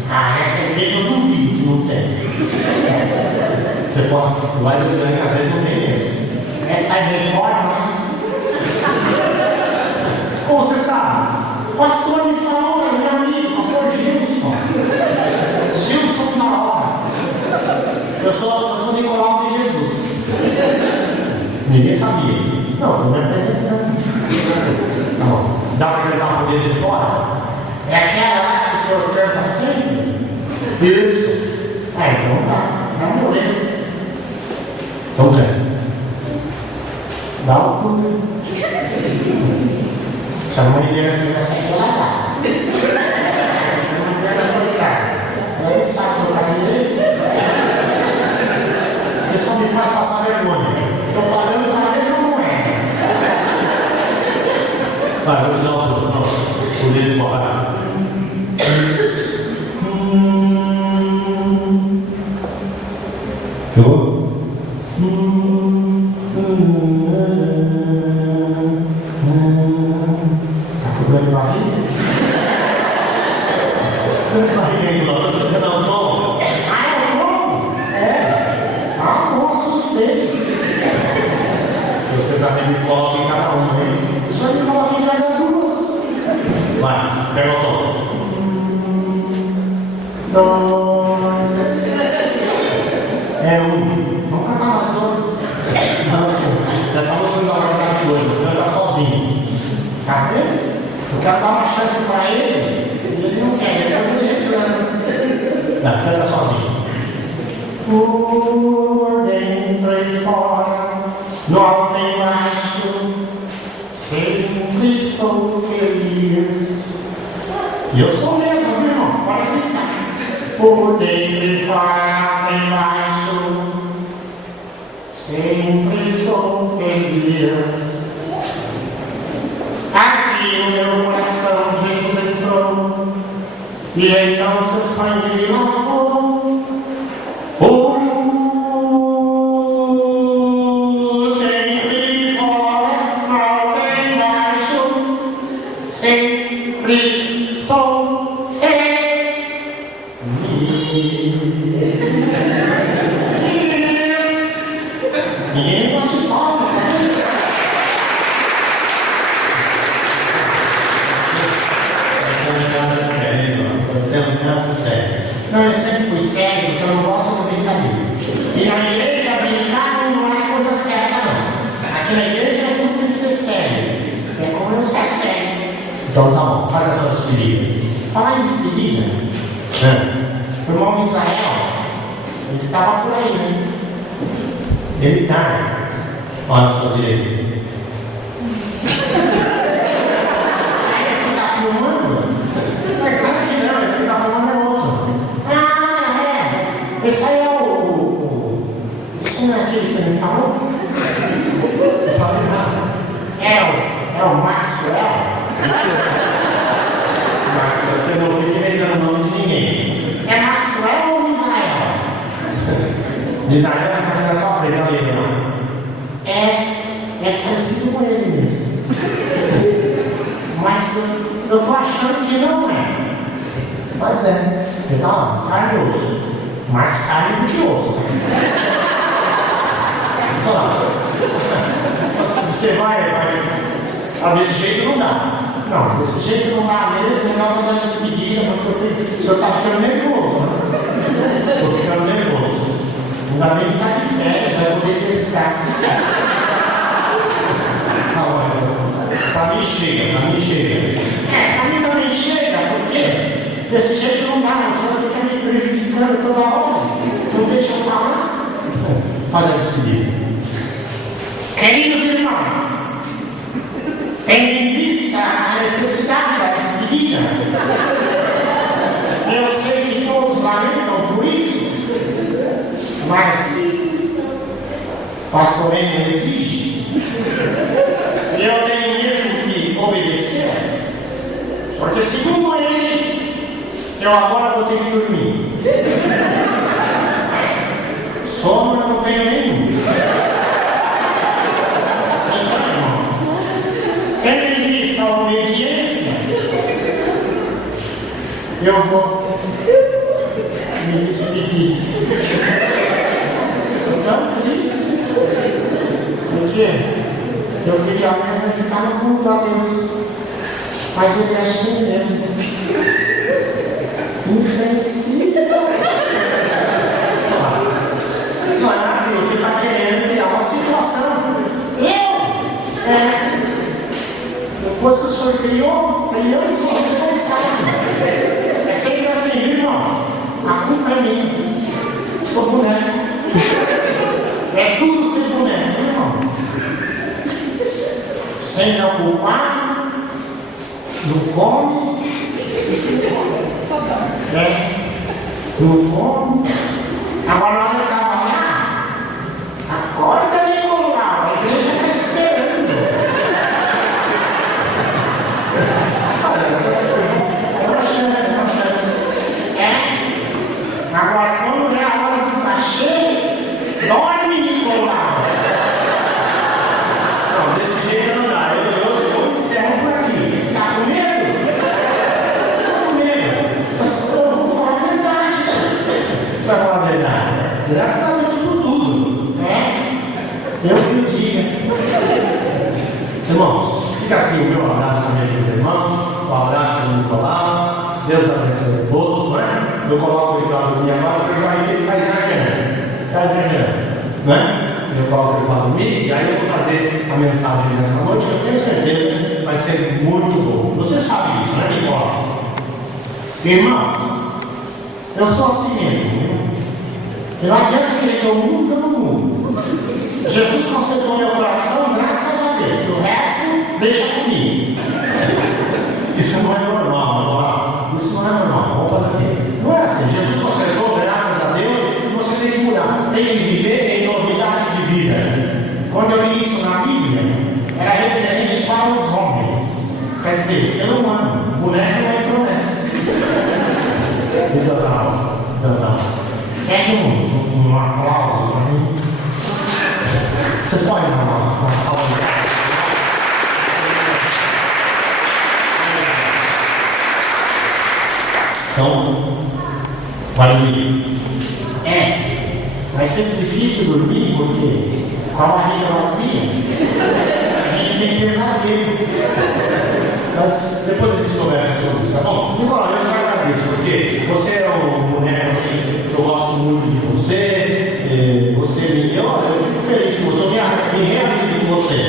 Ah, nessa igreja eu duvido que não tem. Você pode, vai duvidando que às vezes não tem mesmo. É tá em reforma, né? Como você sabe? O pastor me falou, meu amigo, pastor Gilson. Gilson na hora. Eu sou Nicolau de Jesus. Ninguém sabia. Não, não me apresentando. Tá bom. Dá pra cantar por dentro e fora? É aquela lá que o senhor canta sempre? Isso. Ah, então tá. Não moleza. Então canta. Dá o pulo. Se a mãe dela tivesse aquela lá. Se a mãe dela coitada. Ela nem sabe tocar direito. Você só me faz passar vergonha. Tô pagando para mesmo não é. Vai, vou te dar um pulo. Por dentro e fora. Pegou? Tá com dor de barriga? Barriguinha do lado, você não toma. Ah, eu como? É. Ah, eu assustei. Você também me coloca em cada um, hein? O senhor me coloca em cada duas. Vai, pega o tom. 2. É um. Vamos cantar nós dois. Essa música não vai cantar de dois, vou cantar sozinho. Tá vendo? Eu quero dar uma chance pra ele. E ele não quer, ele quer ver reclama. Não, canta sozinho. Por dentro e fora, no alto e embaixo, sempre sou feliz. E eu sou mesmo, meu irmão, pode brincar. Por dentro e fora, alto e embaixo, sempre sou feliz. Aqui no meu coração Jesus entrou, e então seu sangue me lavou. Por dentro e fora, alto e embaixo, sempre sou feliz. Ninguém gosta de palma, né? Você é um caso sério, irmão. Você é um caso sério. Não, eu sempre fui sério, porque eu não gosto de brincadeira. E na igreja, brincar não é coisa certa, não. Aqui na igreja, tudo tem que ser sério. É como eu sou sério. Então tá bom, faz a sua despedida. Falar em despedida, o irmão Israel, ele estava por aí, né? Ele tá. Olha a sua direita. Ah, esse que está filmando? É claro que não, esse que está filmando é outro. Ah, é. Esse aí é esse não é aquele que você me falou? Eu falei nada. É o Maxwell. Mas você não fica inventando o nome de ninguém. É Maxwell ou Israel? Israel vai ficar na sua frente, ali, irmão. É parecido com ele mesmo. Mas eu tô achando que não é. Mas é. Ele tá lá, carne e osso. Mais carne do que osso. Tá lá. Você vai. Ah, desse jeito não dá. Não, desse jeito não dá mesmo, melhor fazer uma despedida, porque o senhor tá ficando nervoso, né? Tô ficando nervoso. Ainda bem que tá de férias, vai poder pescar. Tá bom. Pra mim chega. Pra mim também chega, porque desse jeito não dá, o senhor fica me prejudicando toda hora. Não deixa eu falar. Faz a despedida. Queridos irmãos, tendo em vista a necessidade da despedida, eu sei que todos lamentam por isso, mas pastor Enio exige, e eu tenho mesmo que obedecer, porque segundo ele, eu agora vou ter que dormir. Sono eu não tenho nenhum. Então, irmãos, tendo em vista a obediência, eu vou me despedir. Então, por isso, porque eu queria mesmo ficar no culto a Deus, mas ele é assim mesmo, insensível. Não é assim, você está querendo criar uma situação. Depois que o senhor criou e sou responsável. É sempre assim, viu, irmãos? A culpa é minha. Sou boneco. É tudo ser boneco, viu, irmão? Sem me ocupar, não come. Não come. Agora na hora de trabalhar, acorda e Nicolau, a igreja está esperando. É uma chance. Agora, quando é a hora do cachê, dorme, Nicolau. Não, desse jeito não dá. Eu encerro por aqui. Tá com medo? Tá com medo. Eu Graças a Deus por tudo. Eu que o diga. Irmãos, fica assim o meu abraço também para os irmãos, o abraço do Nicolau, Deus abençoe a todos, não é? Eu coloco ele para dormir agora, porque eu já vi que ele está exagerando, não é? Eu coloco ele para dormir, e aí eu vou trazer a mensagem dessa noite, eu tenho certeza que vai ser muito bom. Você sabe isso, não é, Nicolau? Irmãos, eu sou assim mesmo, viu? Eu não adianta querer que eu mude, eu não mudo. Jesus concedeu meu coração, graças a Deus. O resto, deixa comigo. Isso não é normal, isso não é normal. Vamos fazer assim. Não é assim. Jesus concedeu, graças a Deus, e você tem que mudar. Tem que viver em novidade de vida. Quando eu li isso na Bíblia, era referente para os homens. Quer dizer, o ser humano. O boneco não entrou nessa. Então, pegue um aplauso para mim. Vocês podem dar uma salva de palmas? Então, vai dormir. Vai ser difícil dormir porque com a barriga vazia a gente tem pesadelo. Mas depois a gente conversa sobre isso, tá bom? Nicolau, eu te agradeço porque você é um boneco assim, eu gosto muito de você, você me deu, eu fico feliz com você, eu me realizo com você.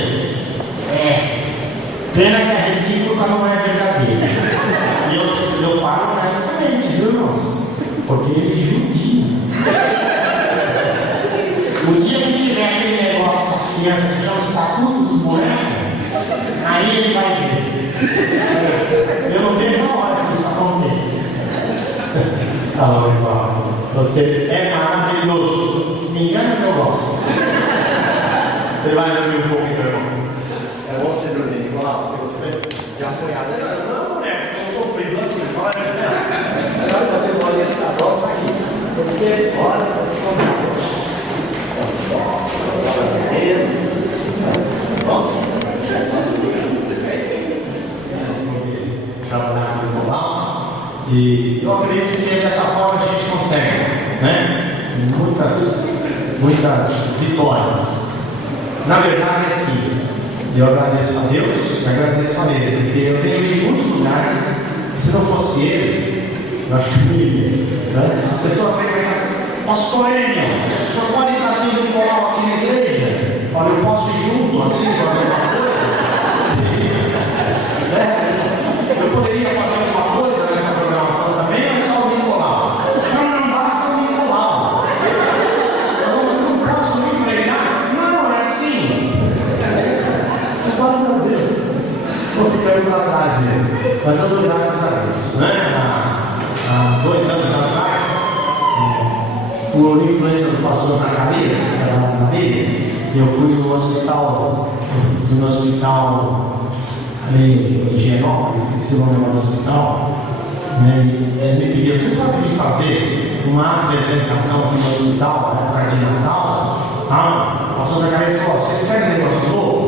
Pena que a recíproca não é verdadeira. E eu falo honestamente, viu, irmãos? Porque ele judia. O dia que tiver aquele negócio com as crianças que já estatuto dos bonecos, aí ele vai ver. Eu não vejo a hora que isso aconteça. Tá bom, Nicolau. Você é maravilhoso. Me engana que eu gosto. Você vai dormir um pouco, então, irmão. É bom você dormir, Nicolau, porque você já foi a não, boneco, eu sofrido assim, fala a verdade. Vai fazer uma orientação, tá aqui. Você olha para te comer. Trabalhar com o Nicolau. E eu acredito que dessa forma a gente consegue, né? Muitas vitórias. Na verdade é assim. Eu agradeço a Deus, agradeço a Ele, porque eu tenho ido em muitos lugares, se não fosse Ele, eu acho que não iria. Né? As pessoas vêm para casa, pastor Enio, o senhor pode trazer o Nicolau aqui na igreja? Eu falo, eu posso ir junto, assim, fazer uma coisa? Eu poderia fazer alguma coisa nessa programação também, ou é só o Nicolau? Não basta o Nicolau. Mas eu não posso me pregar? Não, é assim. Glória a Deus, estou ficando para trás mesmo, mas eu dou graças a Deus. Né? Há 2 anos atrás, por influência do pastor Zacarias, que era lá na Marília, eu fui no hospital ali em Higienópolis, esqueci o nome do hospital, né? E ele me pediu, você pode vir fazer uma apresentação aqui no hospital, na época de Natal? O pastor Zacarias falou, vocês querem um negócio novo?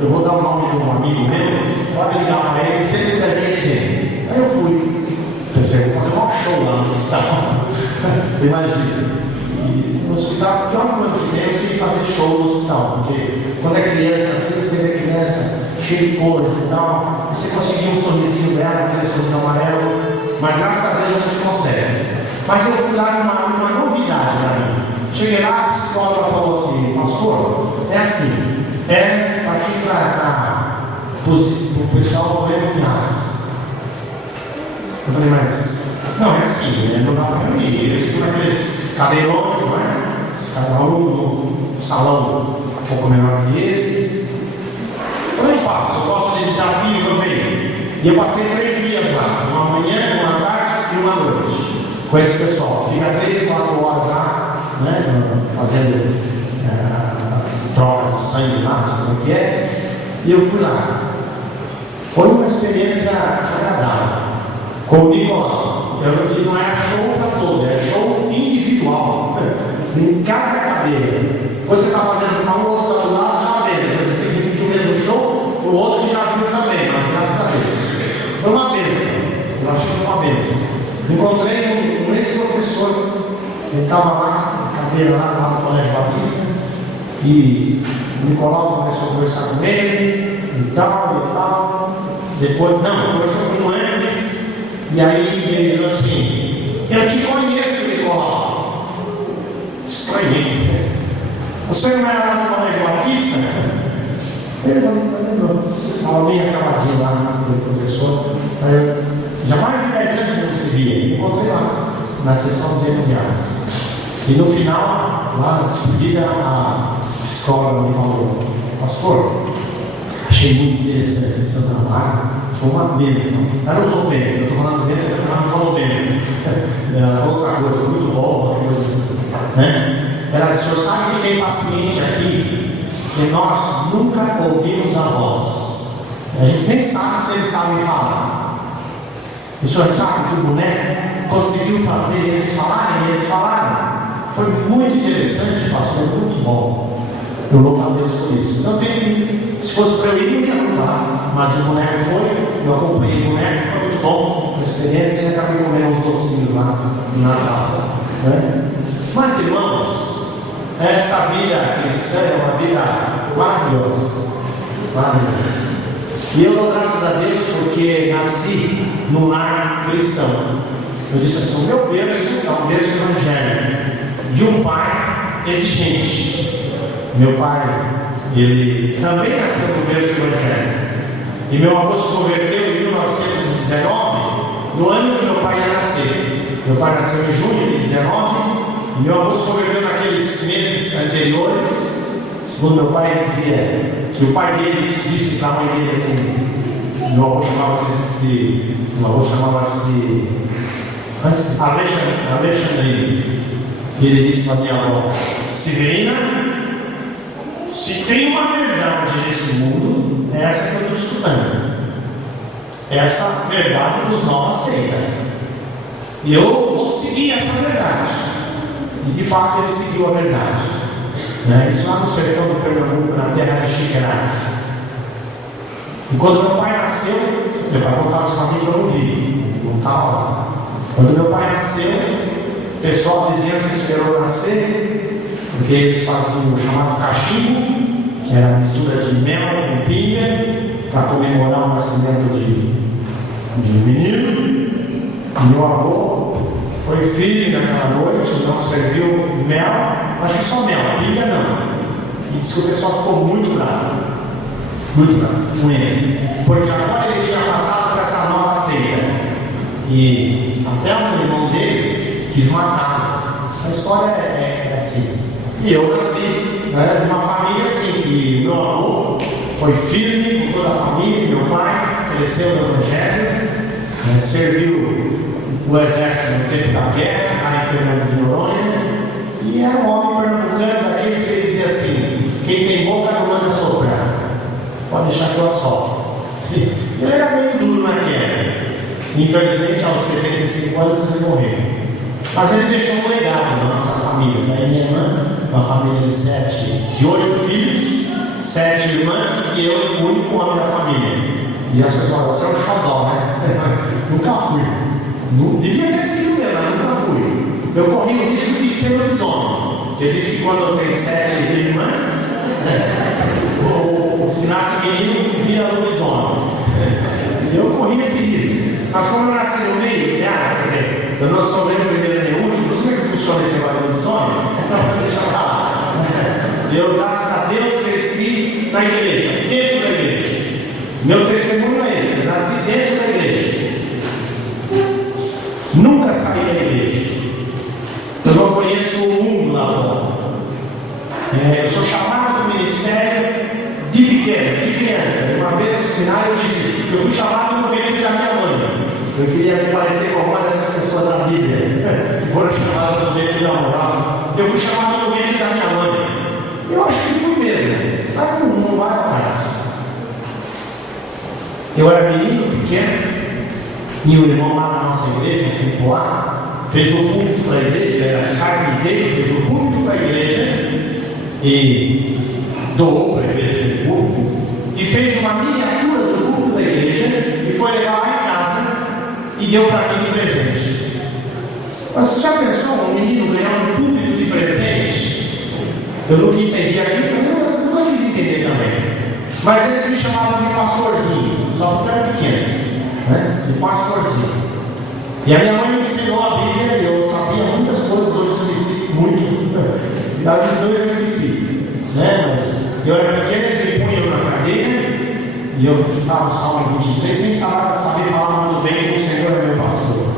Eu vou dar o nome de um amigo meu, pode ligar para ele, se ele puder vir, ele vem. Aí eu fui. Pensei, vou fazer um show lá no hospital. Você imagina. E no hospital, a pior coisa que tem é você fazer show no hospital. Porque quando é criança, assim, você vê a criança cheia de cores e tal, você conseguiu um sorrisinho dela, aquele sorriso amarelo, mas graças a Deus a gente consegue. Mas eu fui lá numa novidade para mim. Cheguei lá, a psicóloga falou assim, pastor, é assim. Aqui para o pessoal correndo de raça. Eu falei, mas não é assim, não dá para reunir. Eles ficam naqueles cadeirões, não é? Cada um no salão um pouco menor que esse. Eu falei, faço, eu gosto de desafio também. E eu passei 3 dias lá, uma manhã, uma tarde e uma noite, com esse pessoal. Fica 3, 4 horas lá, né? Fazendo troca de sangue lá, como que é, e eu fui lá. Foi uma experiência agradável com o Nicolau. E não é show para todo, é show individual. Em cada cadeira. Quando você está fazendo para um, o outro está do lado, já vê. Depois você tem que repetir o mesmo show, o outro já viu também, mas graças a Deus. Foi uma bênção. Eu achei que foi uma bênção. Encontrei um ex-professor, ele estava lá, cadeira lá no Colégio Batista, e o Nicolau começou a conversar com ele, e tal. Depois, não, conversou com eles, e aí ele falou assim: eu te conheço, Nicolau. Estranhei. Você não era lá no Colégio Batista? Ele falou: estava bem acabadinho lá do professor. Aí, já mais de 10 anos que não se via. Encontrei lá, na sessão de mundiais. E no final, lá na despedida, a escola me falou: pastor, achei muito interessante esse seu trabalho. Foi uma bênção. Ela não usou bênção, eu estou falando bênção, ela não falou bênção. Ela falou outra coisa, muito bom, uma coisa assim. Né? Ela disse: o senhor sabe que tem paciente aqui que nós nunca ouvimos a voz. A gente nem sabe se eles sabem falar. E o senhor sabe que o boneco conseguiu fazer eles falarem, e eles falaram. Foi muito interessante, pastor, muito bom. Eu louvo a Deus por isso. Então, se fosse para eu ir, não ia lutar. Mas o boneco foi, eu acompanhei o boneco, foi muito bom a experiência, e acabei comendo uns docinhos lá no Natal. Né? Mas, irmãos, essa vida cristã é uma vida maravilhosa. Maravilhosa. E eu dou graças a Deus porque nasci num lar cristão. Eu disse assim: o meu berço é um berço evangélico, de um pai exigente. Meu pai, ele também nasceu no berço evangélico. E meu avô se converteu em 1919, no ano que meu pai ia nascer. Meu pai nasceu em junho de 19, e meu avô se converteu naqueles meses anteriores. Segundo meu pai, dizia que o pai dele disse para a mãe dele assim: meu avô chamava-se Alexandre. E ele disse para minha avó: Severina, se tem uma verdade nesse mundo, é essa que eu estou escutando. Essa verdade nos não aceita. E eu vou seguir essa verdade. E de fato ele seguiu a verdade. Né? Isso lá no sertão de Pernambuco, na terra de Xingrá. E quando meu pai nasceu, meu pai contava isso para mim que eu não vi, não estava lá. Quando meu pai nasceu, o pessoal da vizinhança esperou nascer, porque eles faziam o chamado cachimbo, que era a mistura de mel com pinga, para comemorar o nascimento de um menino. E meu avô foi firme naquela noite, então serviu mel, acho que só mel, pinga não. E disse que o pessoal ficou muito bravo com ele, porque agora ele tinha passado por essa nova ceia. E até o irmão dele quis matar. A história é assim. E eu nasci, né, de uma família assim, que meu avô foi firme com toda a família, meu pai cresceu no Evangelho, serviu o exército no tempo da guerra, lá em Fernando de Noronha, e era um homem pernambucano, daqueles que dizia assim: quem tem boca não manda soprar, pode deixar que eu assopro. Ele era meio duro na guerra. Infelizmente, aos 75 anos ele morreu. Mas ele deixou um legado na nossa família. Daí minha irmã, uma família de 8 filhos, 7 irmãs, e eu, o único homem da família. E as pessoas falam: você é um xodó, né? Nunca fui. Devia ter sido mesmo, mas nunca fui. Eu corri o risco de ser lobisomem. Porque disse que quando eu tenho 7 irmãs, se nasce menino, vira lobisomem. E eu corri esse risco. Mas como eu nasci no meio, quer dizer, eu não sou nem o primeiro nem o último, não sei como é que funciona esse negócio de lobisomem, então deixa pra lá. Eu, graças a Deus, cresci na igreja, dentro da igreja. Meu testemunho é esse: eu nasci dentro da igreja. Nunca saí da igreja. Eu não conheço o mundo lá fora. Eu sou chamado do ministério de pequeno, de criança. Uma vez no seminário eu disse: eu fui chamado no ventre da minha mãe. Eu queria me parecer com alguma dessas pessoas da Bíblia, que foram chamadas no ventre da mãe. Eu fui chamado no ventre da minha mãe. Eu acho que fui mesmo, mas não vai ao caso. Eu era menino pequeno, e o irmão lá da nossa igreja, o tempo lá, fez o culto para a igreja, era carpinteiro, fez o culto para a igreja, e doou para a igreja o culto, e fez uma miniatura do culto da igreja, e foi levar lá em casa, e deu para mim de presente. Mas você já pensou um menino ganhar um púlpito de presente? Eu nunca entendi aquilo, eu nunca quis entender também. Mas eles me chamavam de pastorzinho, só porque eu era pequeno, né? De pastorzinho. E a minha mãe me ensinou a Bíblia e eu sabia muitas coisas, hoje eu esqueci muito. Da visão eu esqueci, né? Mas eu era pequeno, eles me punham na cadeira e eu recitava o Salmo 23 sem saber falar muito bem que o Senhor é meu pastor.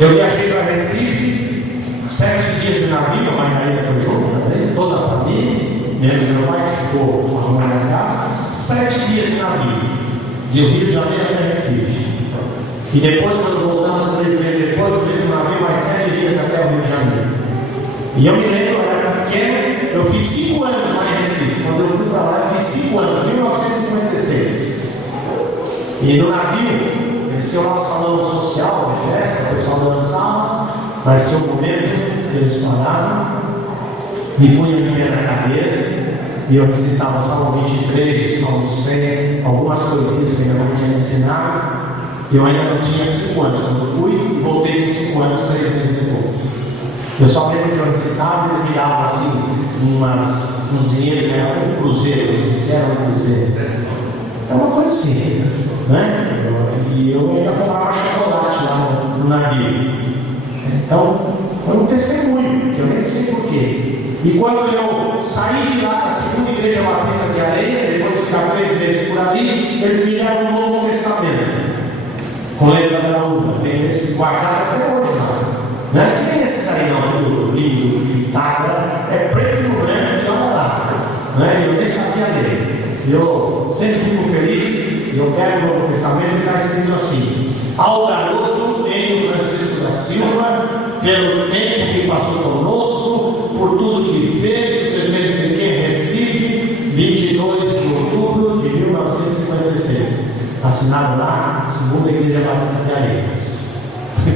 Eu viajei para Recife, 7 dias de navio, a Margarida foi junto também, toda a família, menos meu pai que ficou arrumando a casa, 7 dias de navio, de Rio de Janeiro até Recife. E depois, quando voltamos 3 meses depois, o mesmo navio, mais 7 dias até o Rio de Janeiro. E eu me lembro, eu era pequeno, eu fiz 5 anos lá em Recife. Quando eu fui para lá, eu fiz 5 anos, 1956. E no navio, eles tinham lá um salão social, de festa, o pessoal dançava, mas tinha um momento que eles paravam, me punham em pé na cadeira, e eu recitava o Salmo 23, o Salmo 100, algumas coisinhas que minha mãe tinha me ensinado. Eu ainda não tinha 5 anos quando eu fui e voltei com 5 anos, 3 meses depois. Eu só lembro que eu recitava e eles me davam assim, uns dinheiros, né? Um cruzeiro, eles fizeram um cruzeiro. É uma coisa assim, né? E eu ainda comprava chocolate lá no navio. Então, foi um testemunho, que eu nem sei porquê. E quando eu saí de lá da segunda igreja batista de Areia, depois de ficar 3 meses por ali, eles me deram um Novo Testamento. Com letra graúda, tem esse guardado até hoje lá. Não é que nem esses aí não, do lindo, pintado, é preto no branco e olha lá. Né? Eu nem sabia ler. Eu sempre fico feliz, eu pego o Novo Testamento e está escrito assim: ao garoto Enio Francisco da Silva, pelo tempo que passou conosco, por tudo que fez, o serviço aqui em Recife, 22 de outubro de 1956. Assinado lá, segunda Igreja Batista de Areias.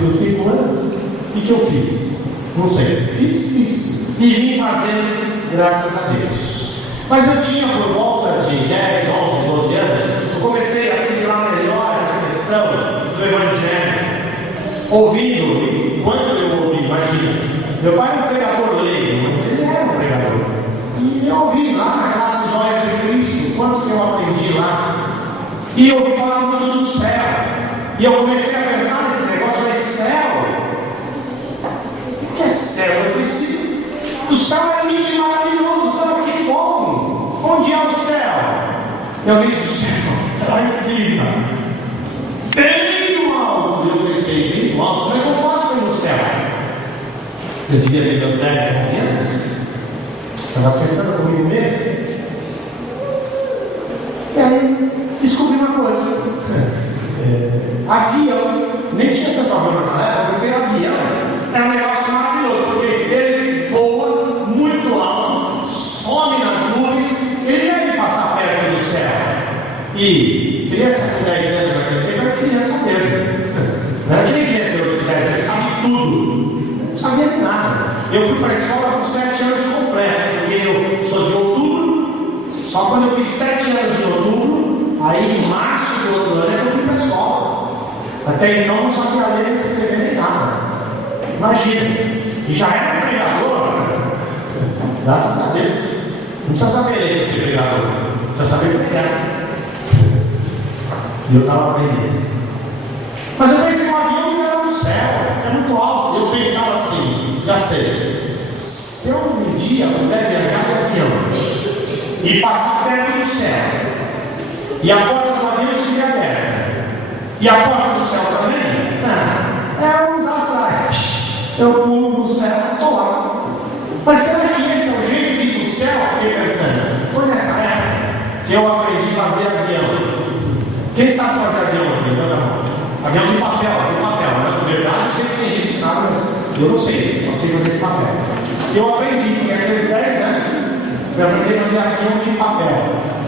Com 5 anos, o que eu fiz? Não sei. Fiz. E vim fazendo, graças a Deus. Mas eu tinha por volta de 10, 11, 12 anos, eu comecei a assimilar melhor essa questão do Evangelho. Ouvindo, quando eu ouvi, imagina, meu pai era um pregador leigo, mas ele era um pregador. E eu ouvi lá na classe de Joias de Cristo, quanto que eu aprendi lá. E eu ouvi falar muito do céu. E eu comecei a pensar nesse negócio, céu. O que é céu? Eu preciso. O céu é lindo e maravilhoso, que bom. Onde é o céu? Eu disse: o céu, lá em cima. Bem alto. Eu pensei, bem alto, mas eu faço no céu. Eu devia ter meus 10, 11 anos. Estava pensando comigo mesmo. E aí, descobri uma coisa. Avião, nem tinha tanto avião naquela época, mas avião é um negócio maravilhoso, porque ele voa muito alto, some nas nuvens, ele deve passar perto do céu. E criança com 10 anos naquele tempo era criança mesmo. Não era que nem criança de 10 anos, ele sabe tudo. Não sabia de nada. Eu fui para a escola com 7 anos completos, porque eu sou de outubro, só quando eu fiz 7 anos de outubro, aí em março do outro ano eu fui para a escola. Até então não sabia ler nem escrever nem nada. Imagina. E já era pregador. Graças a Deus. Não precisa saber ler para ser pregador. Precisa saber pregar. E eu estava aprendendo. Mas eu pensei, um avião que era no céu. É muito alto. Eu pensava assim, já sei. Se eu um dia puder viajar de avião e passar perto do céu, e a porta do avião estiver aberta, e a porta do céu também? Não. É uns astrais. Eu pulo no céu, estou lá. Mas será que esse é o jeito de ir para o céu? Fiquei pensando. Foi nessa época que eu aprendi a fazer avião. Quem sabe fazer avião aqui? Não. Avião de papel, Na verdade, eu sei que tem gente que sabe, mas eu não sei. Só sei fazer de papel. Eu aprendi, porque aquele 10 anos, eu aprendi a fazer avião de papel.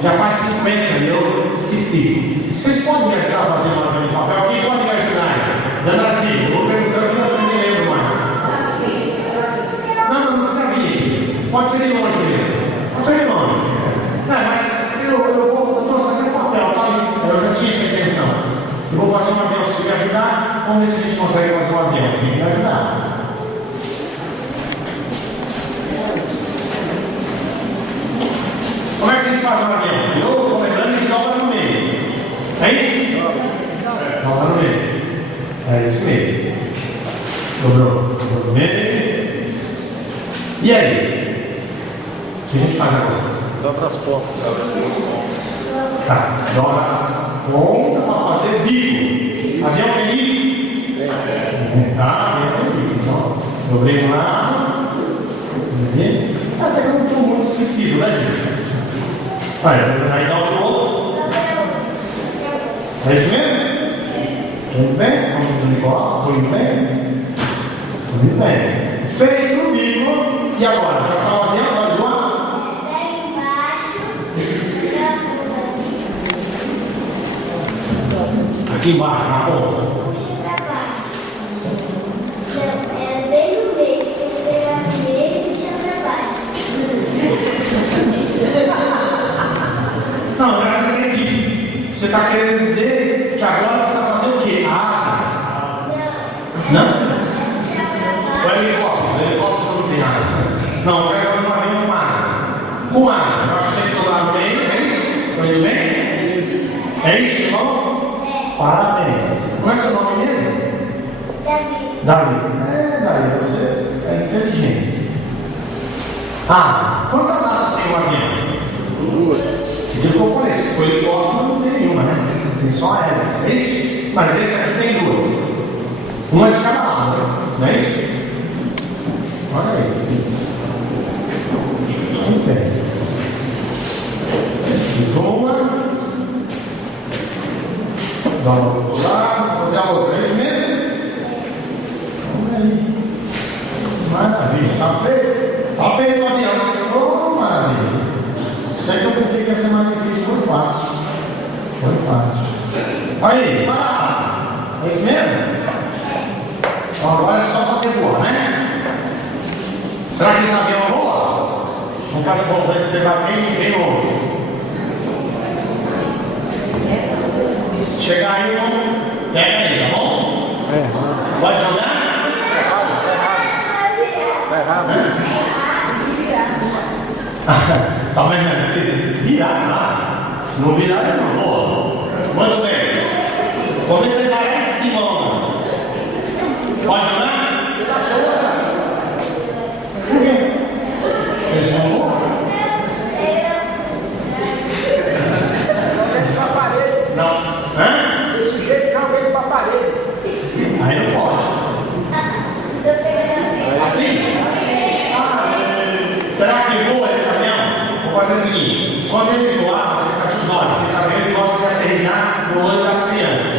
Já faz 50 e eu esqueci. Vocês podem me ajudar a fazer um avião de papel? Quem pode me ajudar? Dando as dicas. Vou perguntando que eu não me lembro mais. Não precisa vir. Pode ser de longe mesmo. Pode ser de longe. Não, mas eu trouxe aqui o papel, tá ali. Eu já tinha essa intenção. Eu vou fazer um avião, se me ajudar, vamos ver se a gente consegue fazer um avião. Tem que me ajudar. faz um avião? Eu estou lembrando que dobra no meio. É isso? Dobra no meio. É isso mesmo. Dobrou no meio. E aí? O que a gente faz agora? Dobra as pontas. Tá, dobra as pontas para fazer bico. Avião tem bico? Tá, avião tem bico. Então, dobrei um lado. Até que eu não estou muito esquecido, né, gente? Aí dá o outro. É isso mesmo? Muito bem? Vamos desligar. Muito bem? Muito bem. Feito o bico. E agora? Já está o avião? Agora de lá? Aqui embaixo, na ponta. É bem no meio, tem que pegar no meio e puxar pra baixo. Não, eu não entendi. Você está querendo dizer que agora você vai fazer o quê? A asa? Não? O helicóptero não tem asa. Não, eu quero fazer um avião com asa. Com asa. Eu acho que tem que dobrar no meio, é isso? Estou indo bem? É isso que falou? Parabéns. Qual é o seu nome mesmo? Davi. Davi, você é inteligente. Asa. Quantas asas tem um avião? Duas. Eu conheço. Se for helicóptero, não tem nenhuma, né? Tem só a hélice. É isso? Mas esse aqui tem duas. Uma de cada lado, né? Não é isso? Olha aí. Muito bem. Fiz uma. Dá uma do outro lado. Fazer a outra. É isso mesmo? Vamos aí. Maravilha. Tá feito? Tá feito o avião. Oh, maravilha. Até que eu pensei que ia ser mais difícil. Foi fácil. Foi fácil. Aí, vai lá. É isso mesmo? Então agora é só fazer voar, né? Será que esse avião voa? Vamos fazer bom, você vai bem longe. Se chegar aí, pega aí, tá bom? Pode jogar? Vai errado. Tá vendo? Se virar lá. Se não virar, ele não voa. Muito bem. Vamos ver se ele vai lá em cima, mano. Pode jogar? Por quê? Esse não voa? Não. Hã? Desse jeito, joga ele pra parede. Aí não pode. Assim? Será que voa esse avião? Vou fazer o seguinte: quando ele voar, você fecha os olhos, porque esse avião ele gosta de aterrissar no olho das crianças.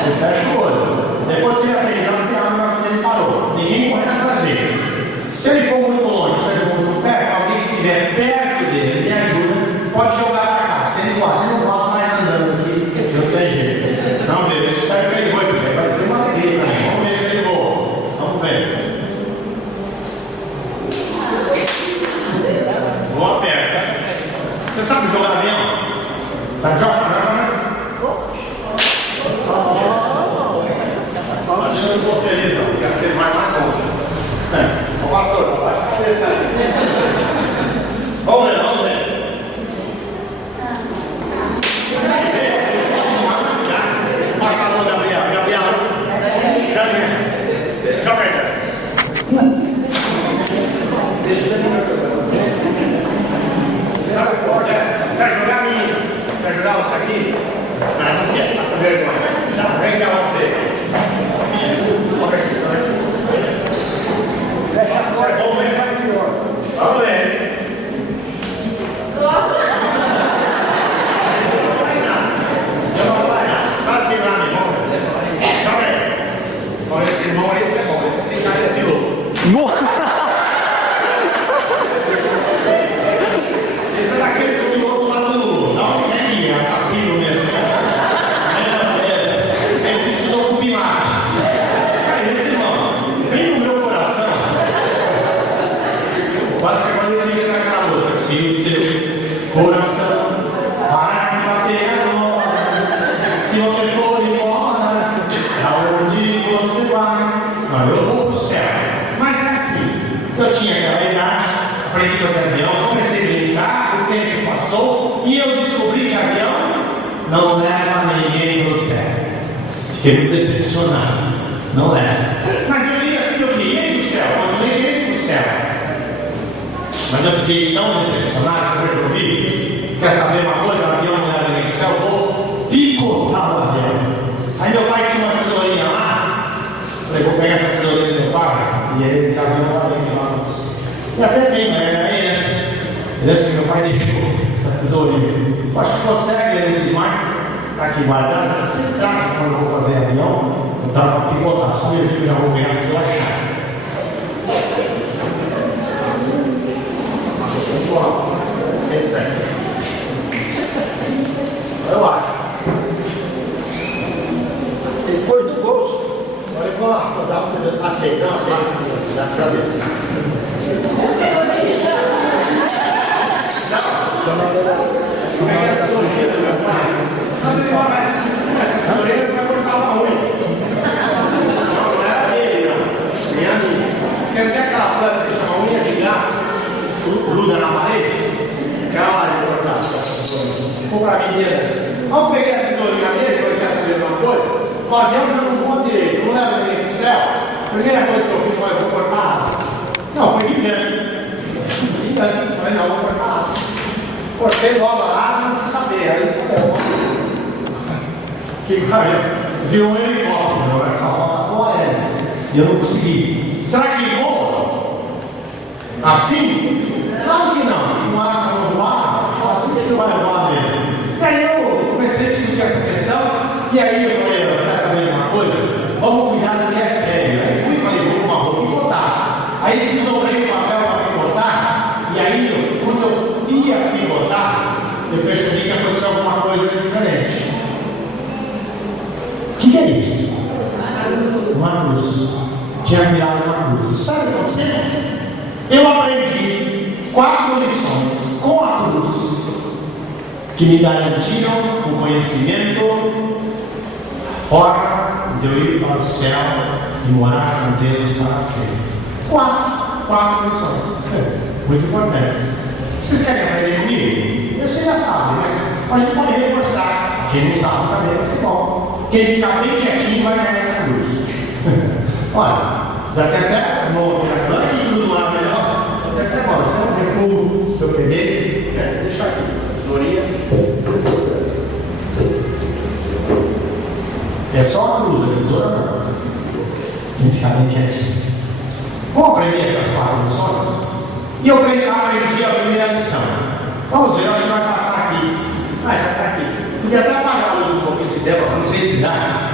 Ele fecha o olho. Depois que ele aterrissar, você abre quando ele parou. Ninguém corre atrás dele. Se ele for muito longe, se ele for muito perto, alguém que estiver perto dele me ajuda, pode jogar para cá. Se ele voar, você não volta mais andando aqui, não tem jeito. Vamos ver, eu espero que ele voe, porque vai ser uma alegria também. Vamos ver se ele voa. Vamos ver. Voa perto. Você sabe jogar avião? Sabe jogar? Mas eu não estou feliz, não. Quero que ele vai mais longe. Ô pastor, baixa a cabeça aí. Vamos ver, vamos ver. Passa a mão, Gabriel. Gabriel. Joga aí, cara. Sabe qual é? Quer jogar, menina? Quer jogar você aqui? Não quer, tá com vergonha. Não, vem cá você. Sobe aqui, sobe aqui. Fecha a porta. Vamos ver. Vamos ver. Nossa! Não vai nada. Quase que vai, vamos ver. Joga aí. Olha, esse irmão aí, esse é bom. Esse tem cara de piloto. Esse é daqueles pilotos lá do... Não, não é aqui, é assassino mesmo. Esse estudou com Pilates. É esse, irmão. Bem no meu coração. Quase que quando ele liga naquela música. Se o seu coração parar de bater agora, se você for embora, aonde você vai? Não, eu vou pro céu. Mas é assim. Eu tinha aquela idade, aprendi a fazer avião, comecei a brincar, o tempo passou. Fiquei muito decepcionado. Não é. Mas eu diria assim, eu queria ir para o céu, eu nem queria ir para o céu. Mas eu fiquei tão decepcionado que eu resolvi, quer saber uma coisa, o avião não era nem para o céu, eu vou picotar o avião. Aí meu pai tinha uma tesourinha lá, falei, vou pegar essa tesourinha do meu pai, e aí eles abriram lá dentro lá. E até tem, né? É herança que meu pai deixou, essa tesourinha. Eu acho que consegue, ele não diz mais, está aqui guardado, tá sempre trago quando eu vou fazer avião, eu estava para picotar, só eu já vou pegar se eu achar. Eu acho. Depois do bolso. Olha, vou lá, vou dar você tá chegando, já sabe. Como é que é a tesourinha do meu pai? Sabe que essa tesourinha vai cortar uma unha. Não era dele, não. Nem a minha. Porque não tem aquela planta que chama unha de gato, gruda na parede? Aquela lá de cortar. Ficou pra mim dele. Aí eu peguei a tesourinha dele, falei, quer saber de uma coisa? O avião já não voa direito, não leva ninguém pro céu. A primeira coisa que eu fiz foi, eu vou cortar a asa. Não, foi vingança. Vingança. Falei, não, vou cortar a asa. Cortei logo a asa, não quis saber. Aí, que cara, viu um helicóptero, agora só falta pôr a hélice. E eu não consegui. Será que voa? Assim? Claro que não. Com asa não voar, assim que ele vai voar mesmo. E aí eu comecei a discutir essa questão, e aí eu falei, quer saber de uma coisa? Vamos cuidar do que é sério. Aí fui e falei, vou picotar. Aí desobrei o papel para picotar, e aí, quando eu ia picotar, eu percebi que aconteceu alguma coisa diferente. O que é isso? Uma cruz. Tinha virado uma cruz. Sabe o que aconteceu? Eu aprendi 4 lições com a cruz que me garantiram o conhecimento, a forma de eu ir para o céu e morar com Deus para sempre. 4 lições. Muito importantes. Vocês querem aprender comigo? Você já sabe, mas a gente pode reforçar. Quem não sabe também vai ser bom. Quem ficar bem quietinho vai ganhar essa cruz. Olha, já tem até as mãos, olha que cruz lá melhor. Já tem até agora, isso é um refúgio que eu peguei. Deixa aqui, tesourinha. É só a cruz, a tesoura não. Tem que ficar bem quietinho. Vamos aprender essas 4 lições? E eu aprendi a primeira lição. Vamos ver, eu acho que vai passar aqui. Ah, já está aqui. Podia até apagar a luz um pouquinho se der, para não sei se dá,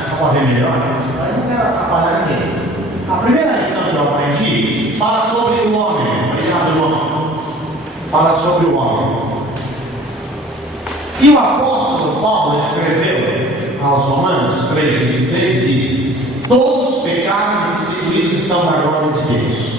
só para ver melhor. Mas não quero atrapalhar ninguém. A primeira lição que eu aprendi fala sobre o homem. Obrigado, irmão. Fala sobre o homem. E o apóstolo Paulo escreveu aos Romanos 3:23 e disse: todos pecaram e destituídos estão na glória de Deus.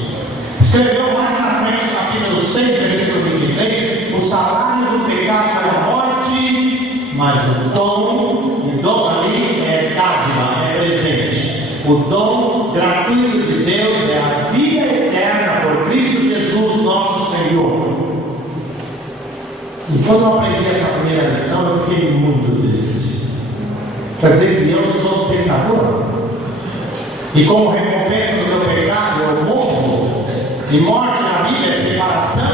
Escreveu mais na frente, no capítulo 6, versículo 23, o salário do pecado é a morte, mas o dom, e dom ali é dádiva, é presente. O dom gratuito de Deus é a vida eterna por Cristo Jesus, nosso Senhor. E quando eu aprendi essa primeira lição, eu fiquei muito triste. Quer dizer que eu sou pecador? E como recompensa do meu pecado, eu morro. E morte na Bíblia é separação.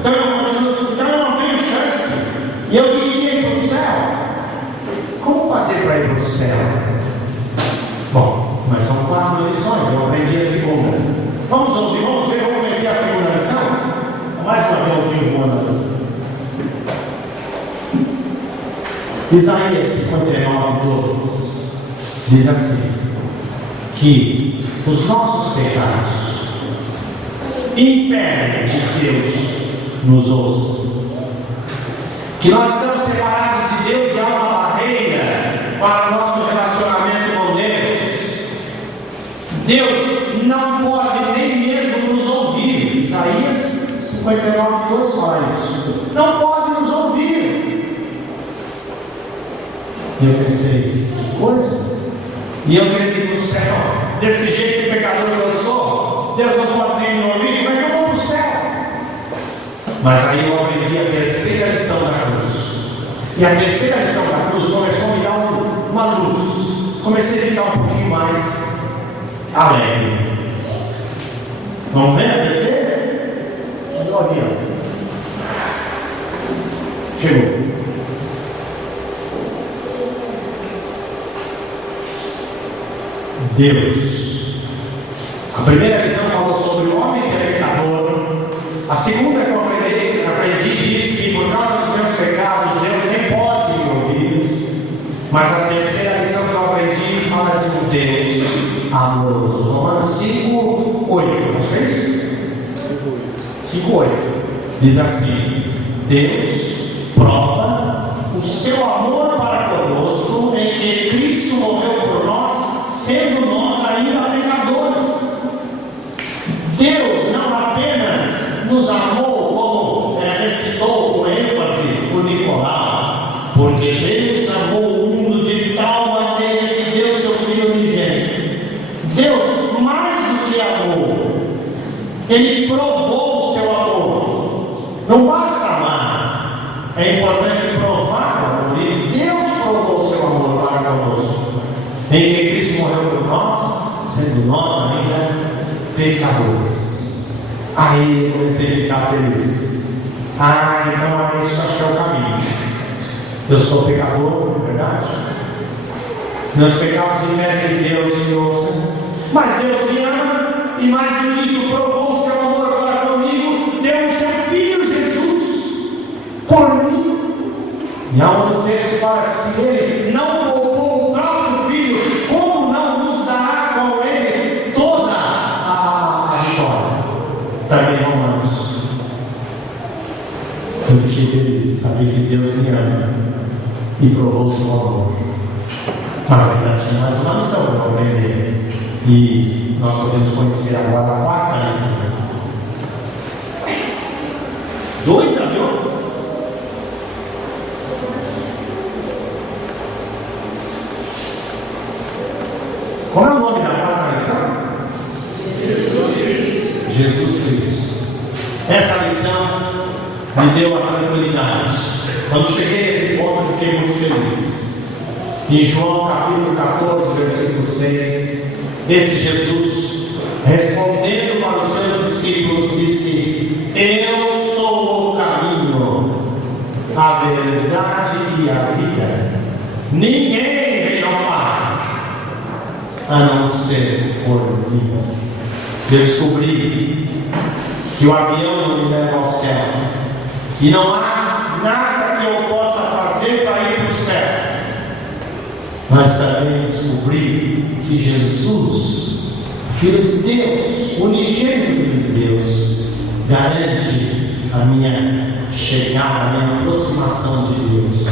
Então eu não tenho chance. E eu queria ir para o céu. Como fazer para ir para o céu? Bom, mas são 4 lições. Eu aprendi a segunda. Vamos ouvir, vamos ver, vamos conhecer a segunda lição? Mais uma vez ouvir o mundo. Isaías 59:2 diz assim: que os nossos pecados impedem que Deus nos ouça, que nós estamos separados de Deus e há uma barreira para o nosso relacionamento com Deus. Deus não pode nem mesmo nos ouvir. Isaías 59:2 fala isso. Não pode nos ouvir. E eu pensei, que coisa? E eu queria ir para o céu, desse jeito pecador que eu sou, Deus não pode nem me ouvir, como é que eu vou para o céu? Mas aí eu aprendi a terceira lição da cruz. E a terceira lição da cruz começou a me dar uma luz. comecei a ficar um pouquinho mais alegre. Vamos ver a descer? Cadê o avião? Chegou. Deus. A primeira lição falou sobre o homem que é pecador. A segunda que eu aprendi disse que por causa dos meus pecados Deus nem pode me ouvir. Mas a terceira lição que eu aprendi fala de um Deus amoroso. Romanos 5:8. Acho que é isso? 5:8. Diz assim: Deus prova o seu amor para conosco em que Cristo morreu por nós, sendo nós ainda pecadores. Deus não apenas nos amou, como recitou com ênfase o Nicolau, porque Deus amou o mundo de tal maneira que deu seu Filho unigênito. Deus, mais do que amou, Ele provou o seu amor. Não basta amar, é importante provar o amor. E Deus provou o seu amor para conosco, em que Cristo morreu por nós, sendo nós ainda pecadores. Aí eu comecei a ficar feliz. Então isso acho que é o caminho. Eu sou pecador, não é verdade? Meus pecados impedem que Deus me ouça. Mas Deus me ama, e mais do que isso, provou o seu amor para comigo, deu o seu Filho Jesus por mim. E há outro texto que fala assim: Ele não poupou o próprio Filho, como não nos dará com Ele toda a vitória? Também Romanos. Eu fiquei feliz, sabia que Deus me ama e provou o seu amor. Mas ainda tinha mais uma lição para aprender, e nós podemos conhecer agora a quarta lição. 2 aviões. Qual é o nome da quarta lição? Jesus Cristo. Essa lição me deu a tranquilidade. Quando cheguei nesse ponto, eu fiquei muito feliz. Em João capítulo 14, versículo 6, esse Jesus, respondendo para os seus discípulos, disse: Eu sou o caminho, a verdade e a vida. Ninguém vem ao Pai a não ser por mim. Eu descobri que o avião não me leva ao céu, e não há nada que eu possa fazer para ir para o céu. Mas também descobri que Jesus, Filho de Deus, unigênito Filho de Deus, garante a minha chegada, a minha aproximação de Deus.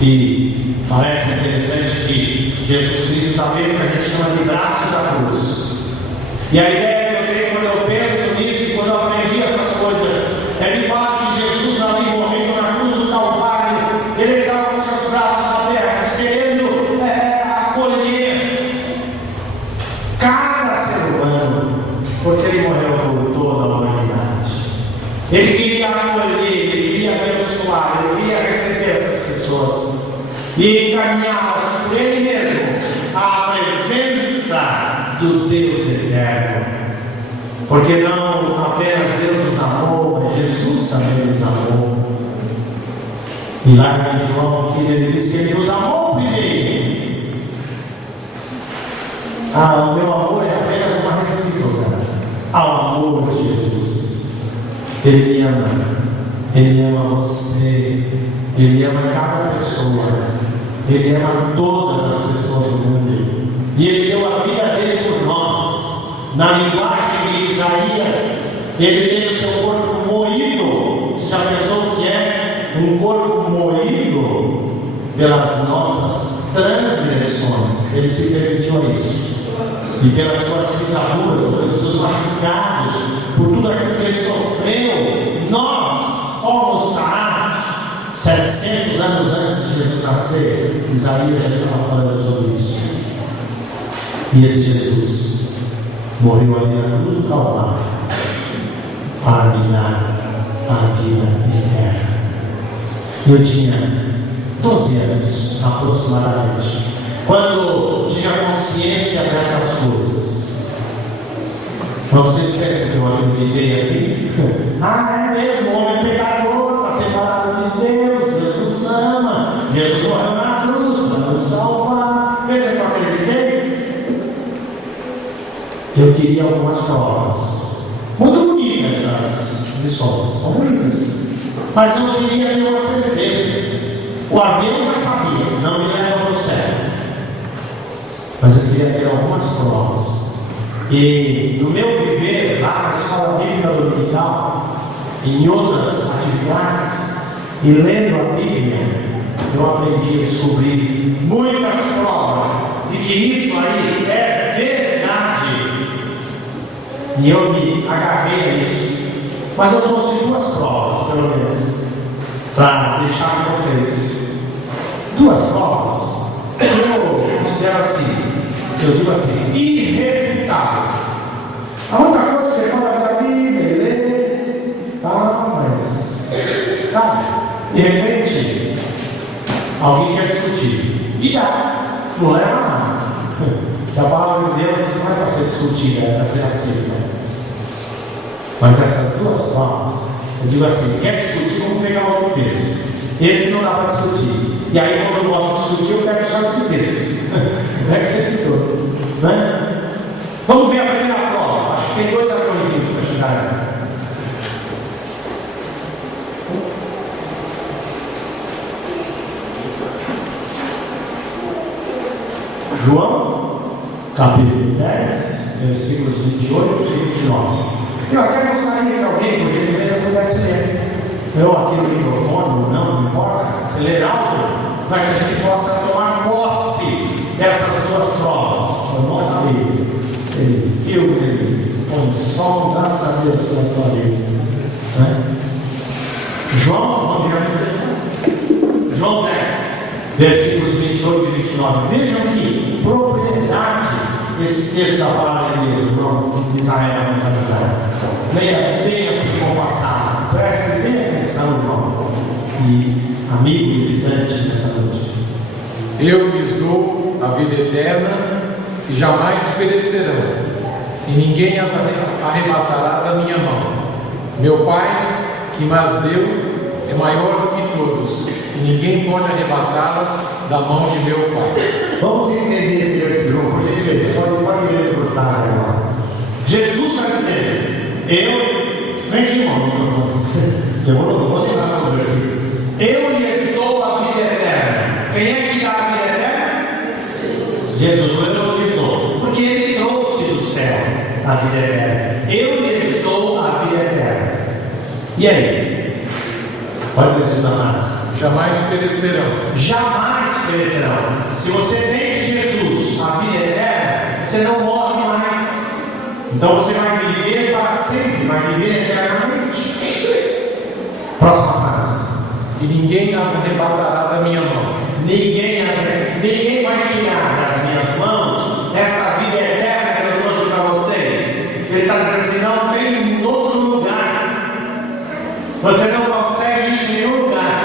E parece interessante que Jesus Cristo está vendo que a gente chama de braço da cruz. E a ideia que eu tenho quando eu penso nisso, quando eu aprendi essas coisas, é de falar que Jesus ali morrendo na cruz do Calvário, Ele estava com seus braços abertos, querendo acolher cada ser humano, porque Ele morreu por toda a humanidade. Ele queria acolher, Ele queria abençoar, Ele queria receber essas pessoas e encaminhá-las por Ele mesmo à presença do Deus eterno. Porque não apenas Deus nos amou, mas Jesus também nos amou. E lá em João 15 ele diz que Ele nos amou primeiro. O meu amor é apenas uma recíproca ao amor de Jesus. Ele me ama você, Ele ama cada pessoa, Ele ama todas as pessoas do mundo, e Ele deu a vida dele por nós. Na linguagem de Isaías, Ele tem o seu corpo moído. Você já pensou o que é um corpo moído? Pelas nossas transgressões, Ele se permitiu isso. E pelas suas pisaduras, pelos seus machucados, por tudo aquilo que Ele sofreu, nós fomos sarados. 700 anos antes de Jesus nascer, Isaías já estava falando sobre isso. E esse Jesus morreu ali na cruz do Calvário para me dar a vida eterna. Eu tinha 12 anos aproximadamente, quando tinha consciência dessas coisas. Mas vocês pensam que eu acreditei assim? Ah, é mesmo, o homem é pecador, está separado de Deus, Deus nos ama, Jesus morreu na cruz para nos salvar. Pensa que eu acreditei? Eu queria algumas provas. Muito bonitas essas lições, são bonitas. Mas eu não queria nenhuma certeza. O avião já sabia, não me leva para o céu. Mas eu queria ter algumas provas. E no meu viver, lá na escola bíblica dominical, em outras atividades, e lendo a Bíblia, eu aprendi a descobrir muitas provas de que isso aí é verdade. E eu me agarrei a isso. Mas eu trouxe duas provas, pelo menos, para deixar com vocês. Duas provas, eu considero assim, eu digo assim, irrefutáveis. Há muita coisa que você pode abrir a Bíblia e ler, mas, sabe, de repente, alguém quer discutir. E dá, não leva a nada. Porque a palavra de Deus não é para ser discutida, é para ser aceita. Mas essas duas provas, eu digo assim, quer discutir, vamos pegar outro texto. Esse não dá para discutir. E aí, quando eu gosto de discutir, eu pego só esse texto. Não é que você citou, né? Vamos ver a primeira prova. Acho que tem dois acrônimos para chegar aí. João, capítulo 10, versículos 28 e 29. Eu até gostaria que alguém, por gentileza, pudesse ler. Eu aqui no microfone, não importa, se ler alto, para que a gente possa tomar posse dessas duas provas. Eu não acabei. Ele filma, ele põe som, graças a Deus pela sua vida. Né? João 10, versículos 28 e 29. Vejam que propriedade esse texto da palavra de Deus, irmão, Israel vai nos ajudar. Leia bem assim com o passado. Preste bem atenção, irmão. E amigo visitante nessa noite. Eu lhes dou a vida eterna e jamais perecerão, e ninguém as arrebatará da minha mão. Meu Pai, que mas deu, é maior do que todos, e ninguém pode arrebatá-las da mão de meu Pai. Vamos entender esse versículo, por gentileza. Pode ler por frase agora. Jesus está dizendo, vem aqui, irmão, eu vou lembrar do versículo. Eu lhes dou a vida eterna. Quem é que dá a vida eterna? Jesus, eu lhes dou, porque ele trouxe do céu a vida eterna. Eu lhes dou a vida eterna. E aí? Pode ler a segunda frase. Jamais perecerão. Jamais perecerão. Se você tem de Jesus a vida eterna, você não morre mais. Então você vai viver para sempre, vai viver eternamente. Próxima frase. E ninguém as arrebatará da minha mão. Ninguém vai tirar das minhas mãos essa vida eterna que eu trouxe para vocês. Ele está dizendo assim, não tem outro lugar. Você não consegue isso em nenhum lugar.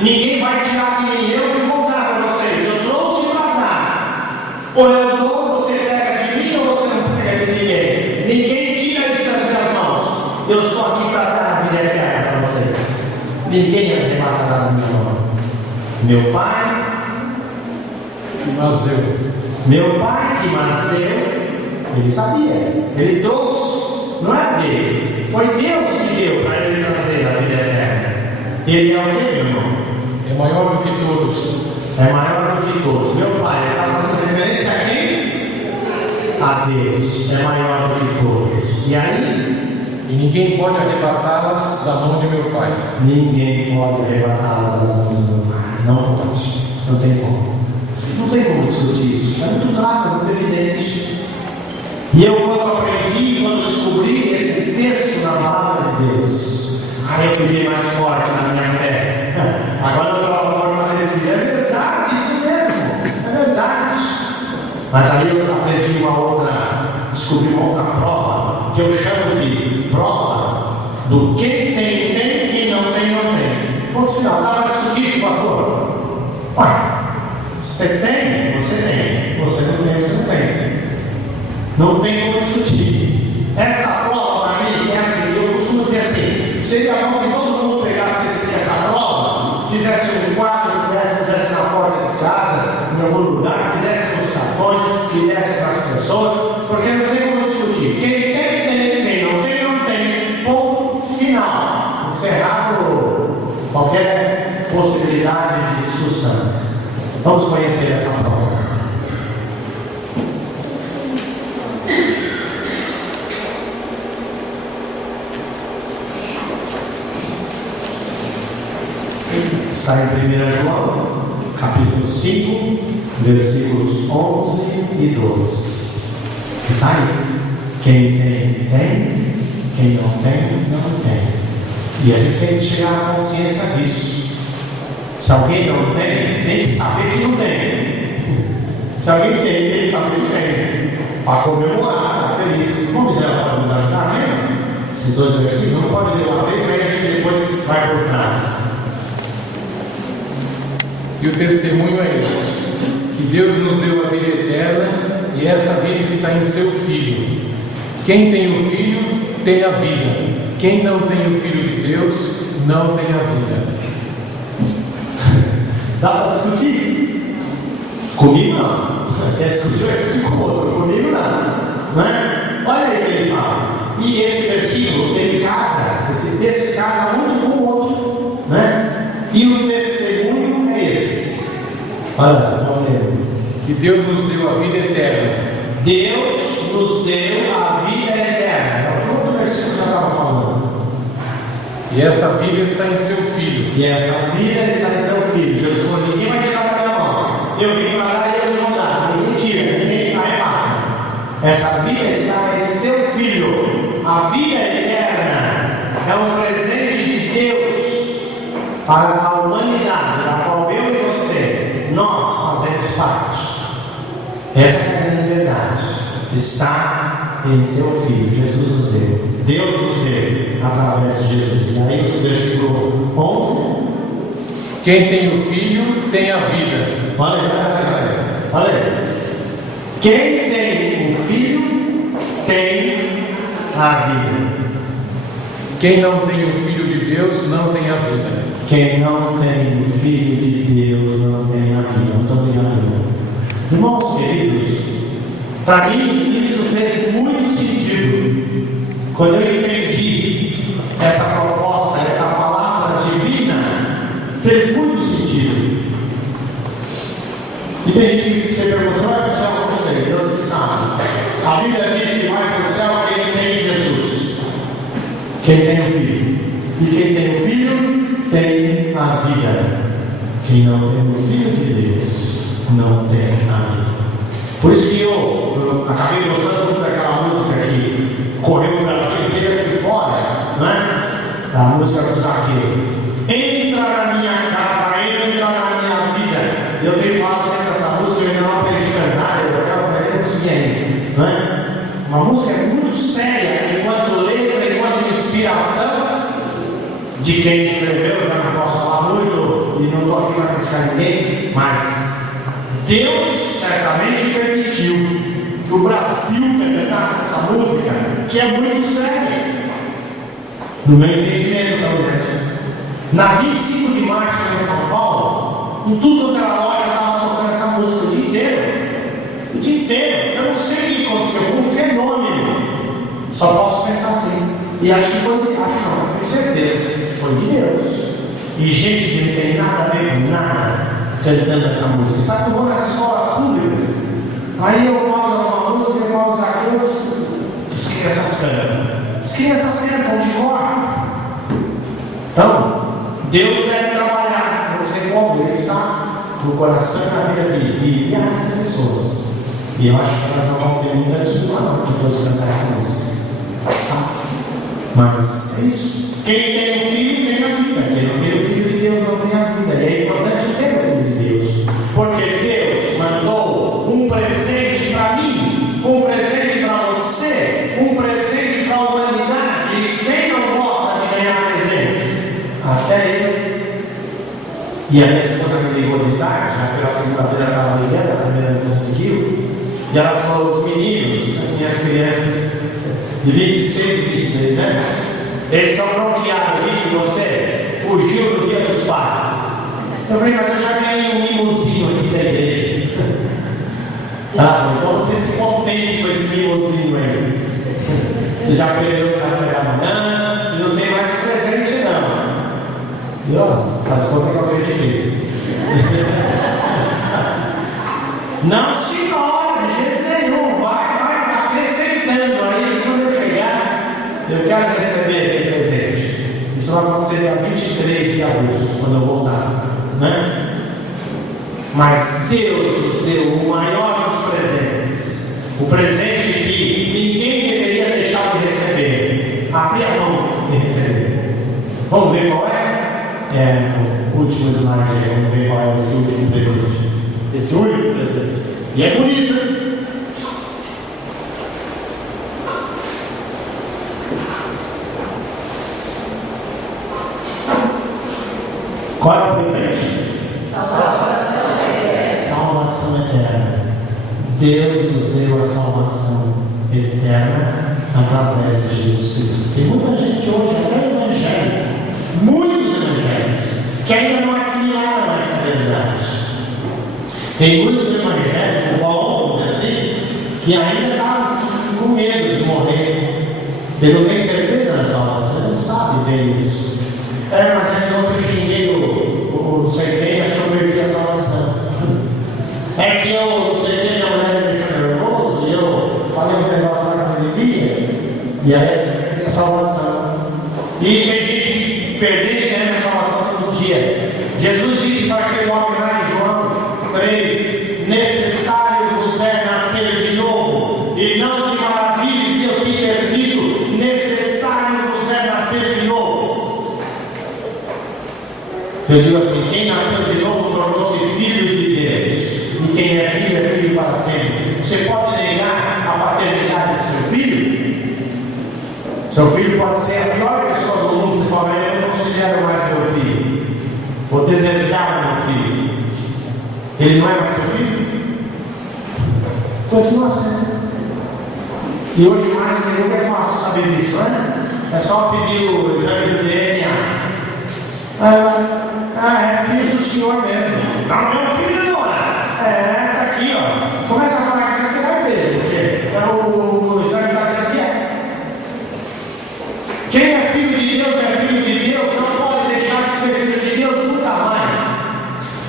Ninguém vai tirar de mim. Eu vou dar para vocês. Eu trouxe para dar. Ou eu dou, você pega de mim, ou você não pega de ninguém. Ninguém tira isso das minhas mãos. Eu estou aqui para dar a vida eterna para vocês. Ninguém as arrebatará da minha mão. Meu Pai, Que mas deu. meu Pai que mas deu, ele sabia, ele trouxe, não é dele, foi Deus que deu para ele trazer a vida eterna. Ele é o que, meu irmão? É maior do que todos. É maior do que todos. Meu Pai, está fazendo referência a quem? A Deus, é maior do que todos. E aí? E ninguém pode arrebatá-las da mão de meu Pai. Ninguém pode arrebatá-las das mãos do meu Pai. Não pode. Não tem como. Não tem como discutir isso. É muito claro, é muito evidente. E eu, quando aprendi, quando descobri esse texto na palavra de Deus, aí eu fiquei mais forte na minha fé. Agora eu estava fortalecido. É verdade, isso mesmo. É verdade. Mas aí eu aprendi descobri uma outra prova, que eu chamo de prova do quem tem, quem não tem. Ponto final. Dá para discutir isso, pastor? Ué, você tem, Não tem como discutir. Essa prova para mim é assim, eu costumo dizer assim, seria bom que todo mundo pegasse essa prova, fizesse um quadro, pusesse na porta de casa, em algum lugar, fizesse os cartões, que desse para as pessoas, porque não tem como discutir. Quem tem, quem não tem, ponto final. Encerrado qualquer possibilidade de discussão. Vamos conhecer essa prova. Está em 1 João, capítulo 5, versículos 11 e 12. Está aí. Quem tem, tem. Quem não tem, não tem. E a gente tem que chegar à consciência disso. Se alguém não tem que saber que não tem. Se alguém tem que saber que tem. Para comemorar, ficar feliz. Vamos nos ajudar mesmo? Esses dois versículos não podem ler uma vez, aí a gente depois vai por frase. E o testemunho é esse: que Deus nos deu a vida eterna e essa vida está em seu Filho. Quem tem o Filho tem a vida. Quem não tem o Filho de Deus não tem a vida. Dá para discutir? Comigo não. Quer discutir? Vai discutir com o outro. Comigo não. Né? Olha aí o que ele fala. E esse versículo, ele casa, esse texto casa muito com o outro. Né? E o testemunho é esse. Olha lá, vamos ler. Que Deus nos deu a vida eterna. Deus nos deu a vida eterna. É o outro versículo que eu estava falando. E esta vida está em seu Filho. E essa vida está em seu Filho. Jesus falou: ninguém vai tirar da minha mão. Eu vim para dar e eu vou dar. Ninguém tira, ninguém arrebata. Essa vida está em seu Filho. A vida eterna é um presente de Deus para a humanidade, da qual eu e você, nós fazemos parte. Essa é a grande verdade. Está em seu Filho. Jesus nos deu. Deus nos deu através de Jesus. E aí, o versículo 11. Quem tem o Filho tem a vida. Olha aí. Quem tem o Filho tem a vida. Quem não tem o Filho de Deus não tem a vida. Quem não tem o Filho de Deus não tem a vida. Muito obrigado. Irmãos queridos, para mim isso fez muito sentido. Quando eu entendi essa proposta, essa palavra divina, fez muito sentido. E tem gente que você pergunta: vai para o céu com você? Deus que sabe. A Bíblia diz que vai para o céu quem tem Jesus, quem tem o Filho. E quem tem o Filho tem a vida. Quem não tem o Filho de Deus não tem a vida. Por isso que eu acabei gostando muito daquela música que correu no Brasil inteiro aqui fora, não é? A música do Zaqueu. Entra na minha casa, entra na minha vida. Eu tenho falado sempre dessa música, eu ainda não aprendi a cantar, eu quero aprender a conseguir ainda, não é? Uma música muito séria, enquanto letra, enquanto inspiração de quem escreveu. Eu já não posso falar muito e não estou aqui para criticar ninguém, mas Deus certamente permitiu que o Brasil interpretasse essa música, que é muito séria, no meu entendimento, talvez. Na 25 de março, em São Paulo, em tudo que era loja, estava tocando essa música o dia inteiro. O dia inteiro. Eu não sei o que aconteceu, foi um fenômeno. Só posso pensar assim. E acho que foi, não, tenho certeza, foi de Deus. E gente que não tem nada a ver com nada cantando essa música. Sabe que eu vou nas escolas públicas, aí eu falo uma música e eu falo Zaqueus, as crianças cantam. As crianças cantam de cor. Então, Deus deve trabalhar, não sei como, Ele sabe, no coração e na vida dele, e guiar as pessoas. E eu acho que elas não vão ter muita desculpa não, para Deus cantar essa música. Sabe? Mas é isso. Quem tem o Filho tem a vida. Quem não tem o Filho de Deus não tem a vida. E é importante ter o Filho de Deus. Porque Deus mandou um presente para mim, um presente para você, um presente para a humanidade. E quem não gosta de ganhar presentes? Até ele. E a minha esposa me ligou de tarde, já pela segunda-feira ela estava ligando, a primeira não conseguiu. E ela falou: os meninos, as tinha as crianças de 26 e 23 anos. Eles estão bloqueados ali que você fugiu do Dia dos Pais. Eu falei, mas eu já ganhei um mimosinho aqui da igreja. Ela falou, então você se contente com esse mimosinho aí. Você já perdeu o café da manhã e não tem mais presente não. E ó, faz conta que eu acreditei. Não, senhora, de jeito nenhum, vai acrescentando aí. Quando eu chegar, eu quero receber esse presente. Isso vai acontecer dia 23 de agosto, quando eu voltar, né? Mas Deus nos deu o maior dos presentes, o presente que ninguém deveria deixar de receber. Abrir a mão e receber. Vamos ver qual é? O último slide aí, vamos ver qual é esse último presente. Esse único presente. E é bonito, hein? Qual é o presente? Salvação eterna. Deus nos deu a salvação eterna através de Jesus Cristo. Tem muita gente hoje, até evangélica, muitos evangélicos, que ainda não assimilaram essa verdade. Tem muito evangélico bom, vamos dizer assim, que ainda está com medo de morrer. Ele não tem certeza da salvação, ele não sabe bem isso. Mas é que ontem eu xinguei o não sei quem, acho que eu perdi a salvação. É que eu não sei quem, minha mulher me deixou nervoso, e eu falei uns negócios lá que eu devia, e aí a salvação. E tem gente perdendo e ganhando a salvação todo dia. Jesus disse para aquele homem lá em João 3: necessário vos é nascer de novo, e não te maravilhes se eu te ter dito, necessário vos é nascer de novo. Eu digo assim: quem nasceu de novo tornou-se filho de Deus, e quem é filho para sempre. Você pode negar a paternidade do seu filho? Seu filho pode ser a pior pessoa do mundo. Você fala, eu não considero mais meu filho, vou deserdar meu filho. Ele não é mais seu filho? Continua sendo. E hoje mais do que nunca é fácil saber disso, né? É só pedir o exame do DNA. É filho do senhor mesmo. Não, meu filho não é. Tá aqui, ó. Começa a falar que você vai ver, porque o exame está dizendo que é. Quem é filho de Deus é filho de Deus, não pode deixar de ser filho de Deus nunca mais.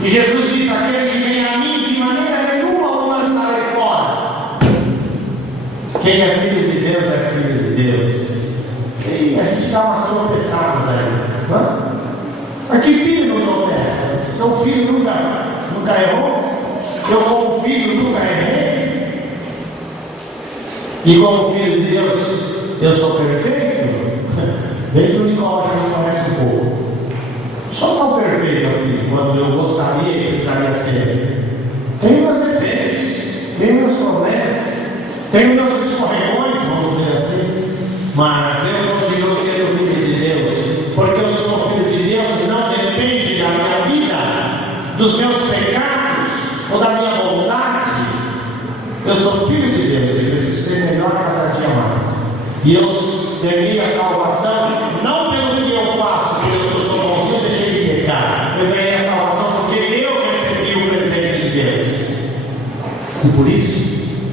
E Jesus disse: aquele que vem a mim, de maneira nenhuma o lançarei fora. Quem é filho de Deus é filho de Deus. E a gente dá umas tropeçadas aí. Não? Mas que filho não tropeça? Seu filho nunca errou? Eu, como filho, nunca errei? E como filho de Deus, eu sou perfeito? Bem que o Nicolau já me conhece um pouco. Só tão perfeito assim, quando eu gostaria e precisaria ser. Tenho meus defeitos, tenho meus problemas, tenho meus escorregões, vamos dizer assim. Mas eu continuo sendo filho de Deus, porque eu sou filho de Deus e não depende da minha vida, dos meus pecados ou da minha vontade. Eu sou filho de Deus e preciso ser melhor cada dia mais. E eu ganhei a salvação não pelo que eu faço, porque eu sou bonzinho e deixei de pecar. Eu ganhei a salvação porque eu recebi o presente de Deus. E por isso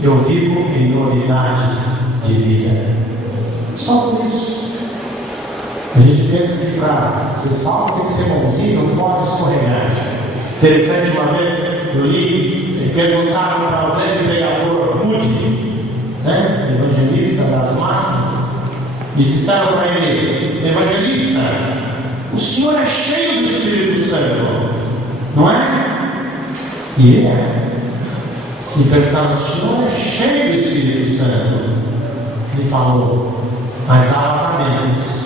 eu vivo em novidade de vida. Só por isso. A gente pensa que para ser salvo tem que ser bonzinho, não pode escorregar. Interessante, uma vez eu li, perguntaram para o grande pregador Moody, né, evangelista das massas, e disseram para ele: evangelista, o senhor é cheio do Espírito Santo, não é? E ele é. E perguntaram: o senhor é cheio do Espírito Santo? Ele falou: mas há vazamentos.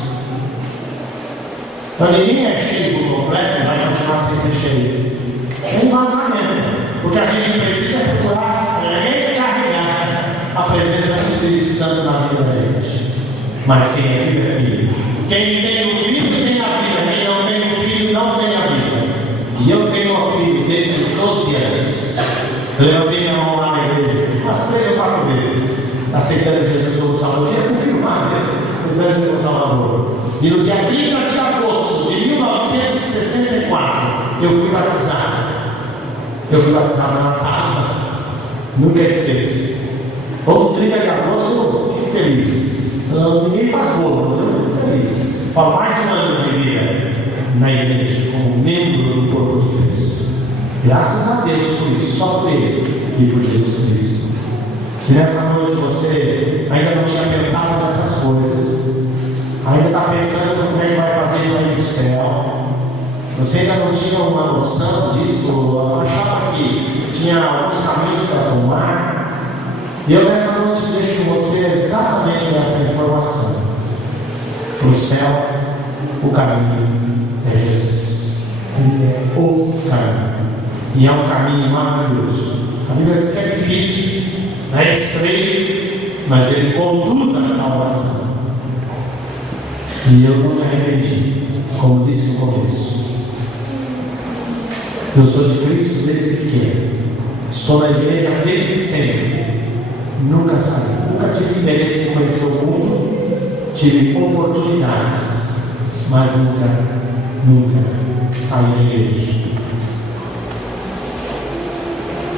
Então ninguém é cheio por completo e vai continuar sempre cheio. Tem vazamento, porque a gente precisa procurar recarregar a presença do Espírito Santo na vida da gente. Mas quem é filho é filho. Quem tem o filho tem a vida, quem não tem o filho não tem a vida. E eu tenho um filho desde os 12 anos. Eu levantei minha mão lá na igreja umas 3 ou 4 vezes. aceitando Jesus como Salvador. Eu queria confirmar mesmo, aceitando Jesus como Salvador. E no dia 30 de agosto de 1964, eu fui batizado. Eu fui batizado nas águas. Nunca esqueço. Todo 30 de agosto eu fico feliz. Ninguém faz bolo, mas eu fico feliz. Falo mais um ano de vida na igreja, como membro do corpo de Cristo. Graças a Deus por isso, só por Ele e por Jesus Cristo. Se nessa noite você ainda não tinha pensado nessas coisas, ainda está pensando como é que vai fazer para ir para o céu, se você ainda não tinha uma noção disso, achava que tinha alguns caminhos para tomar, eu nessa noite deixo você exatamente essa informação. Para o céu, o caminho é Jesus. Ele é o caminho. E é um caminho maravilhoso. A Bíblia diz que é difícil, é estreito, mas ele conduz à salvação. E eu não me arrependi, como disse no começo. Eu sou de Cristo desde pequeno. Estou na igreja desde sempre. Nunca saí. Nunca tive interesse em conhecer o mundo. Tive oportunidades, mas nunca saí da igreja.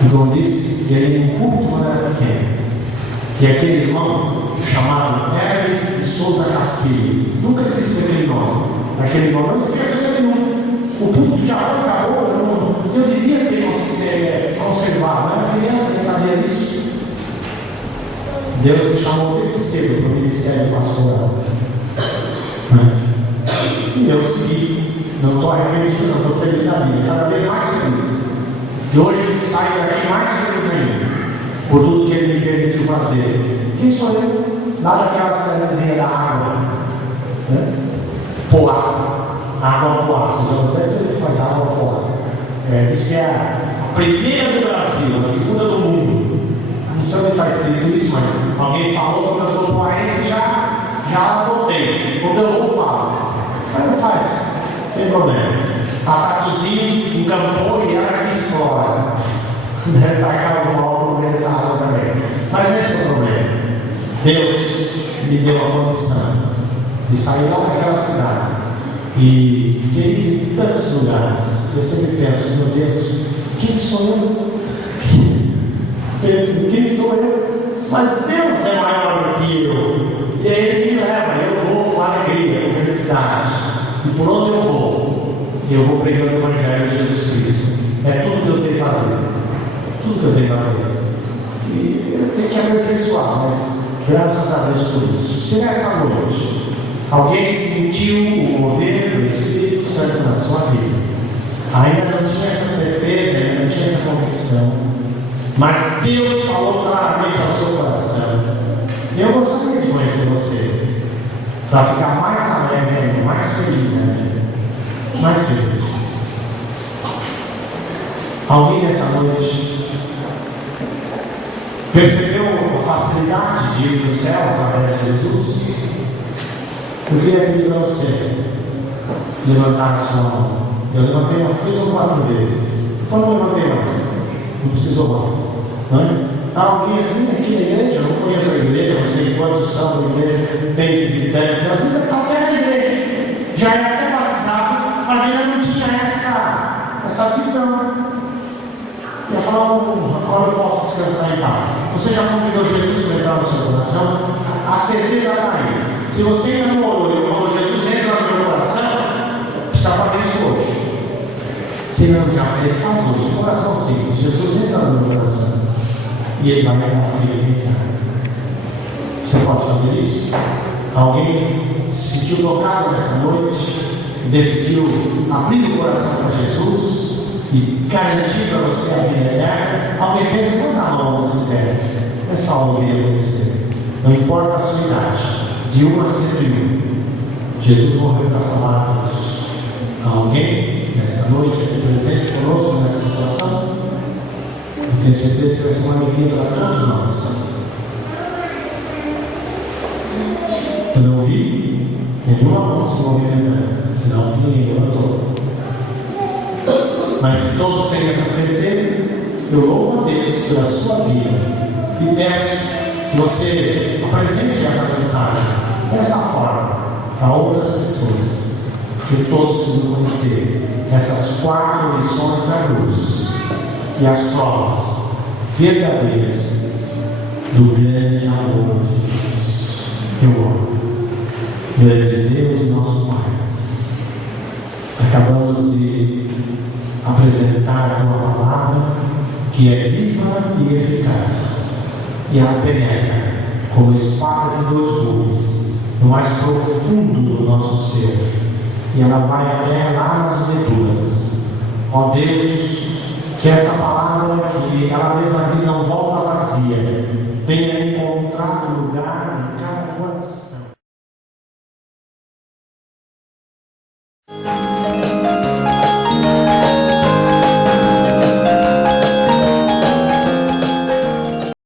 E como disse, ele em um culto quando era pequeno. E aquele irmão chamado Hermes de Souza Castilho, nunca esqueci aquele nome. Aquele irmão não esqueceu ele nunca. O culto já foi, acabou, eu devia ter conservado. Eu era criança, nem sabia disso. Deus me chamou desde cedo para o ministério pastoral. E eu segui. Não estou arrependido, não, estou feliz na vida, cada vez mais feliz. E hoje eu saio daqui mais feliz ainda, por tudo que Ele me permitiu fazer. Quem sou eu? Lá daquela cidadezinha da água, né? Poá, água Poá. Você já não deve ter que fazer água Poá. Diz que é a primeira do Brasil, a segunda do mundo. Não sei onde está escrito isso, mas alguém falou que eu sou poaense, já adotei. Quando eu vou, falo. Mas não faz, não tem problema. A Tatuzinho encampou e ela quis fora. Deve tacar o mal no meio dessa água também. Mas esse é o problema. Deus me deu a condição de sair lá daquela cidade e ir em tantos lugares. Eu sempre penso, meu Deus, quem sou eu? Penso, quem sou eu? Mas Deus é maior do que eu. E Ele me leva, eu vou com alegria, com felicidade. E por onde eu vou pregando o Evangelho de Jesus Cristo. É tudo que eu sei fazer. Tudo que eu sei fazer. E eu tenho que aperfeiçoar, mas graças a Deus por isso. Se nessa noite alguém sentiu o mover do Espírito Santo na sua vida, ainda não tinha essa certeza, ainda não tinha essa convicção, mas Deus falou claramente ao seu coração, eu gostaria de conhecer você, para ficar mais alegre ainda, mais feliz ainda. Mais feliz. Alguém nessa noite percebeu a facilidade de ir para o céu através de Jesus? Eu queria pedir para você levantar a sua mão. Eu levantei umas 3 ou 4 vezes. Então não levantei mais. Não precisou mais. Não é? Alguém assim aqui na igreja? Eu não conheço a igreja, não sei quantos são da igreja, tem visitantes. Às vezes é qualquer na igreja. Já é até batizado, mas ainda não tinha essa visão. E eu falava, agora eu posso descansar em paz. Você já convidou Jesus para entrar no seu coração? A certeza está aí. Se você ainda não orou e falou, Jesus entra no meu coração, precisa fazer isso hoje. Se não já fez, faz hoje. Coração simples. Jesus entra no meu coração. E Ele vai entrar onde Ele entrar. Você pode fazer isso? Alguém se sentiu tocado nessa noite e decidiu abrir o coração para Jesus e garantir para você a vida eterna? Alguém fez, levanta a mão onde se der. Essa aula eu queria conhecer. Não importa a sua idade, de 1 a 101. Jesus morreu para salvar a todos. Alguém nesta noite aqui presente conosco nessa situação? Eu tenho certeza que vai ser uma alegria para todos nós. Eu não vi nenhuma mão se movimentando, senão ninguém levantou. Mas se todos têm essa certeza, eu louvo a Deus pela sua vida e peço que você apresente essa mensagem dessa forma para outras pessoas, que todos precisam conhecer essas 4 lições da cruz e as provas verdadeiras do grande amor de Deus. Eu amo. Grande Deus, nosso Pai, acabamos de apresentar a Tua palavra, que é viva e eficaz, e ela penetra como espada de 2 gumes no mais profundo do nosso ser, e ela vai até lá nas medulas. Ó Deus, que essa palavra, que ela mesma diz, não volta vazia, venha encontrar lugar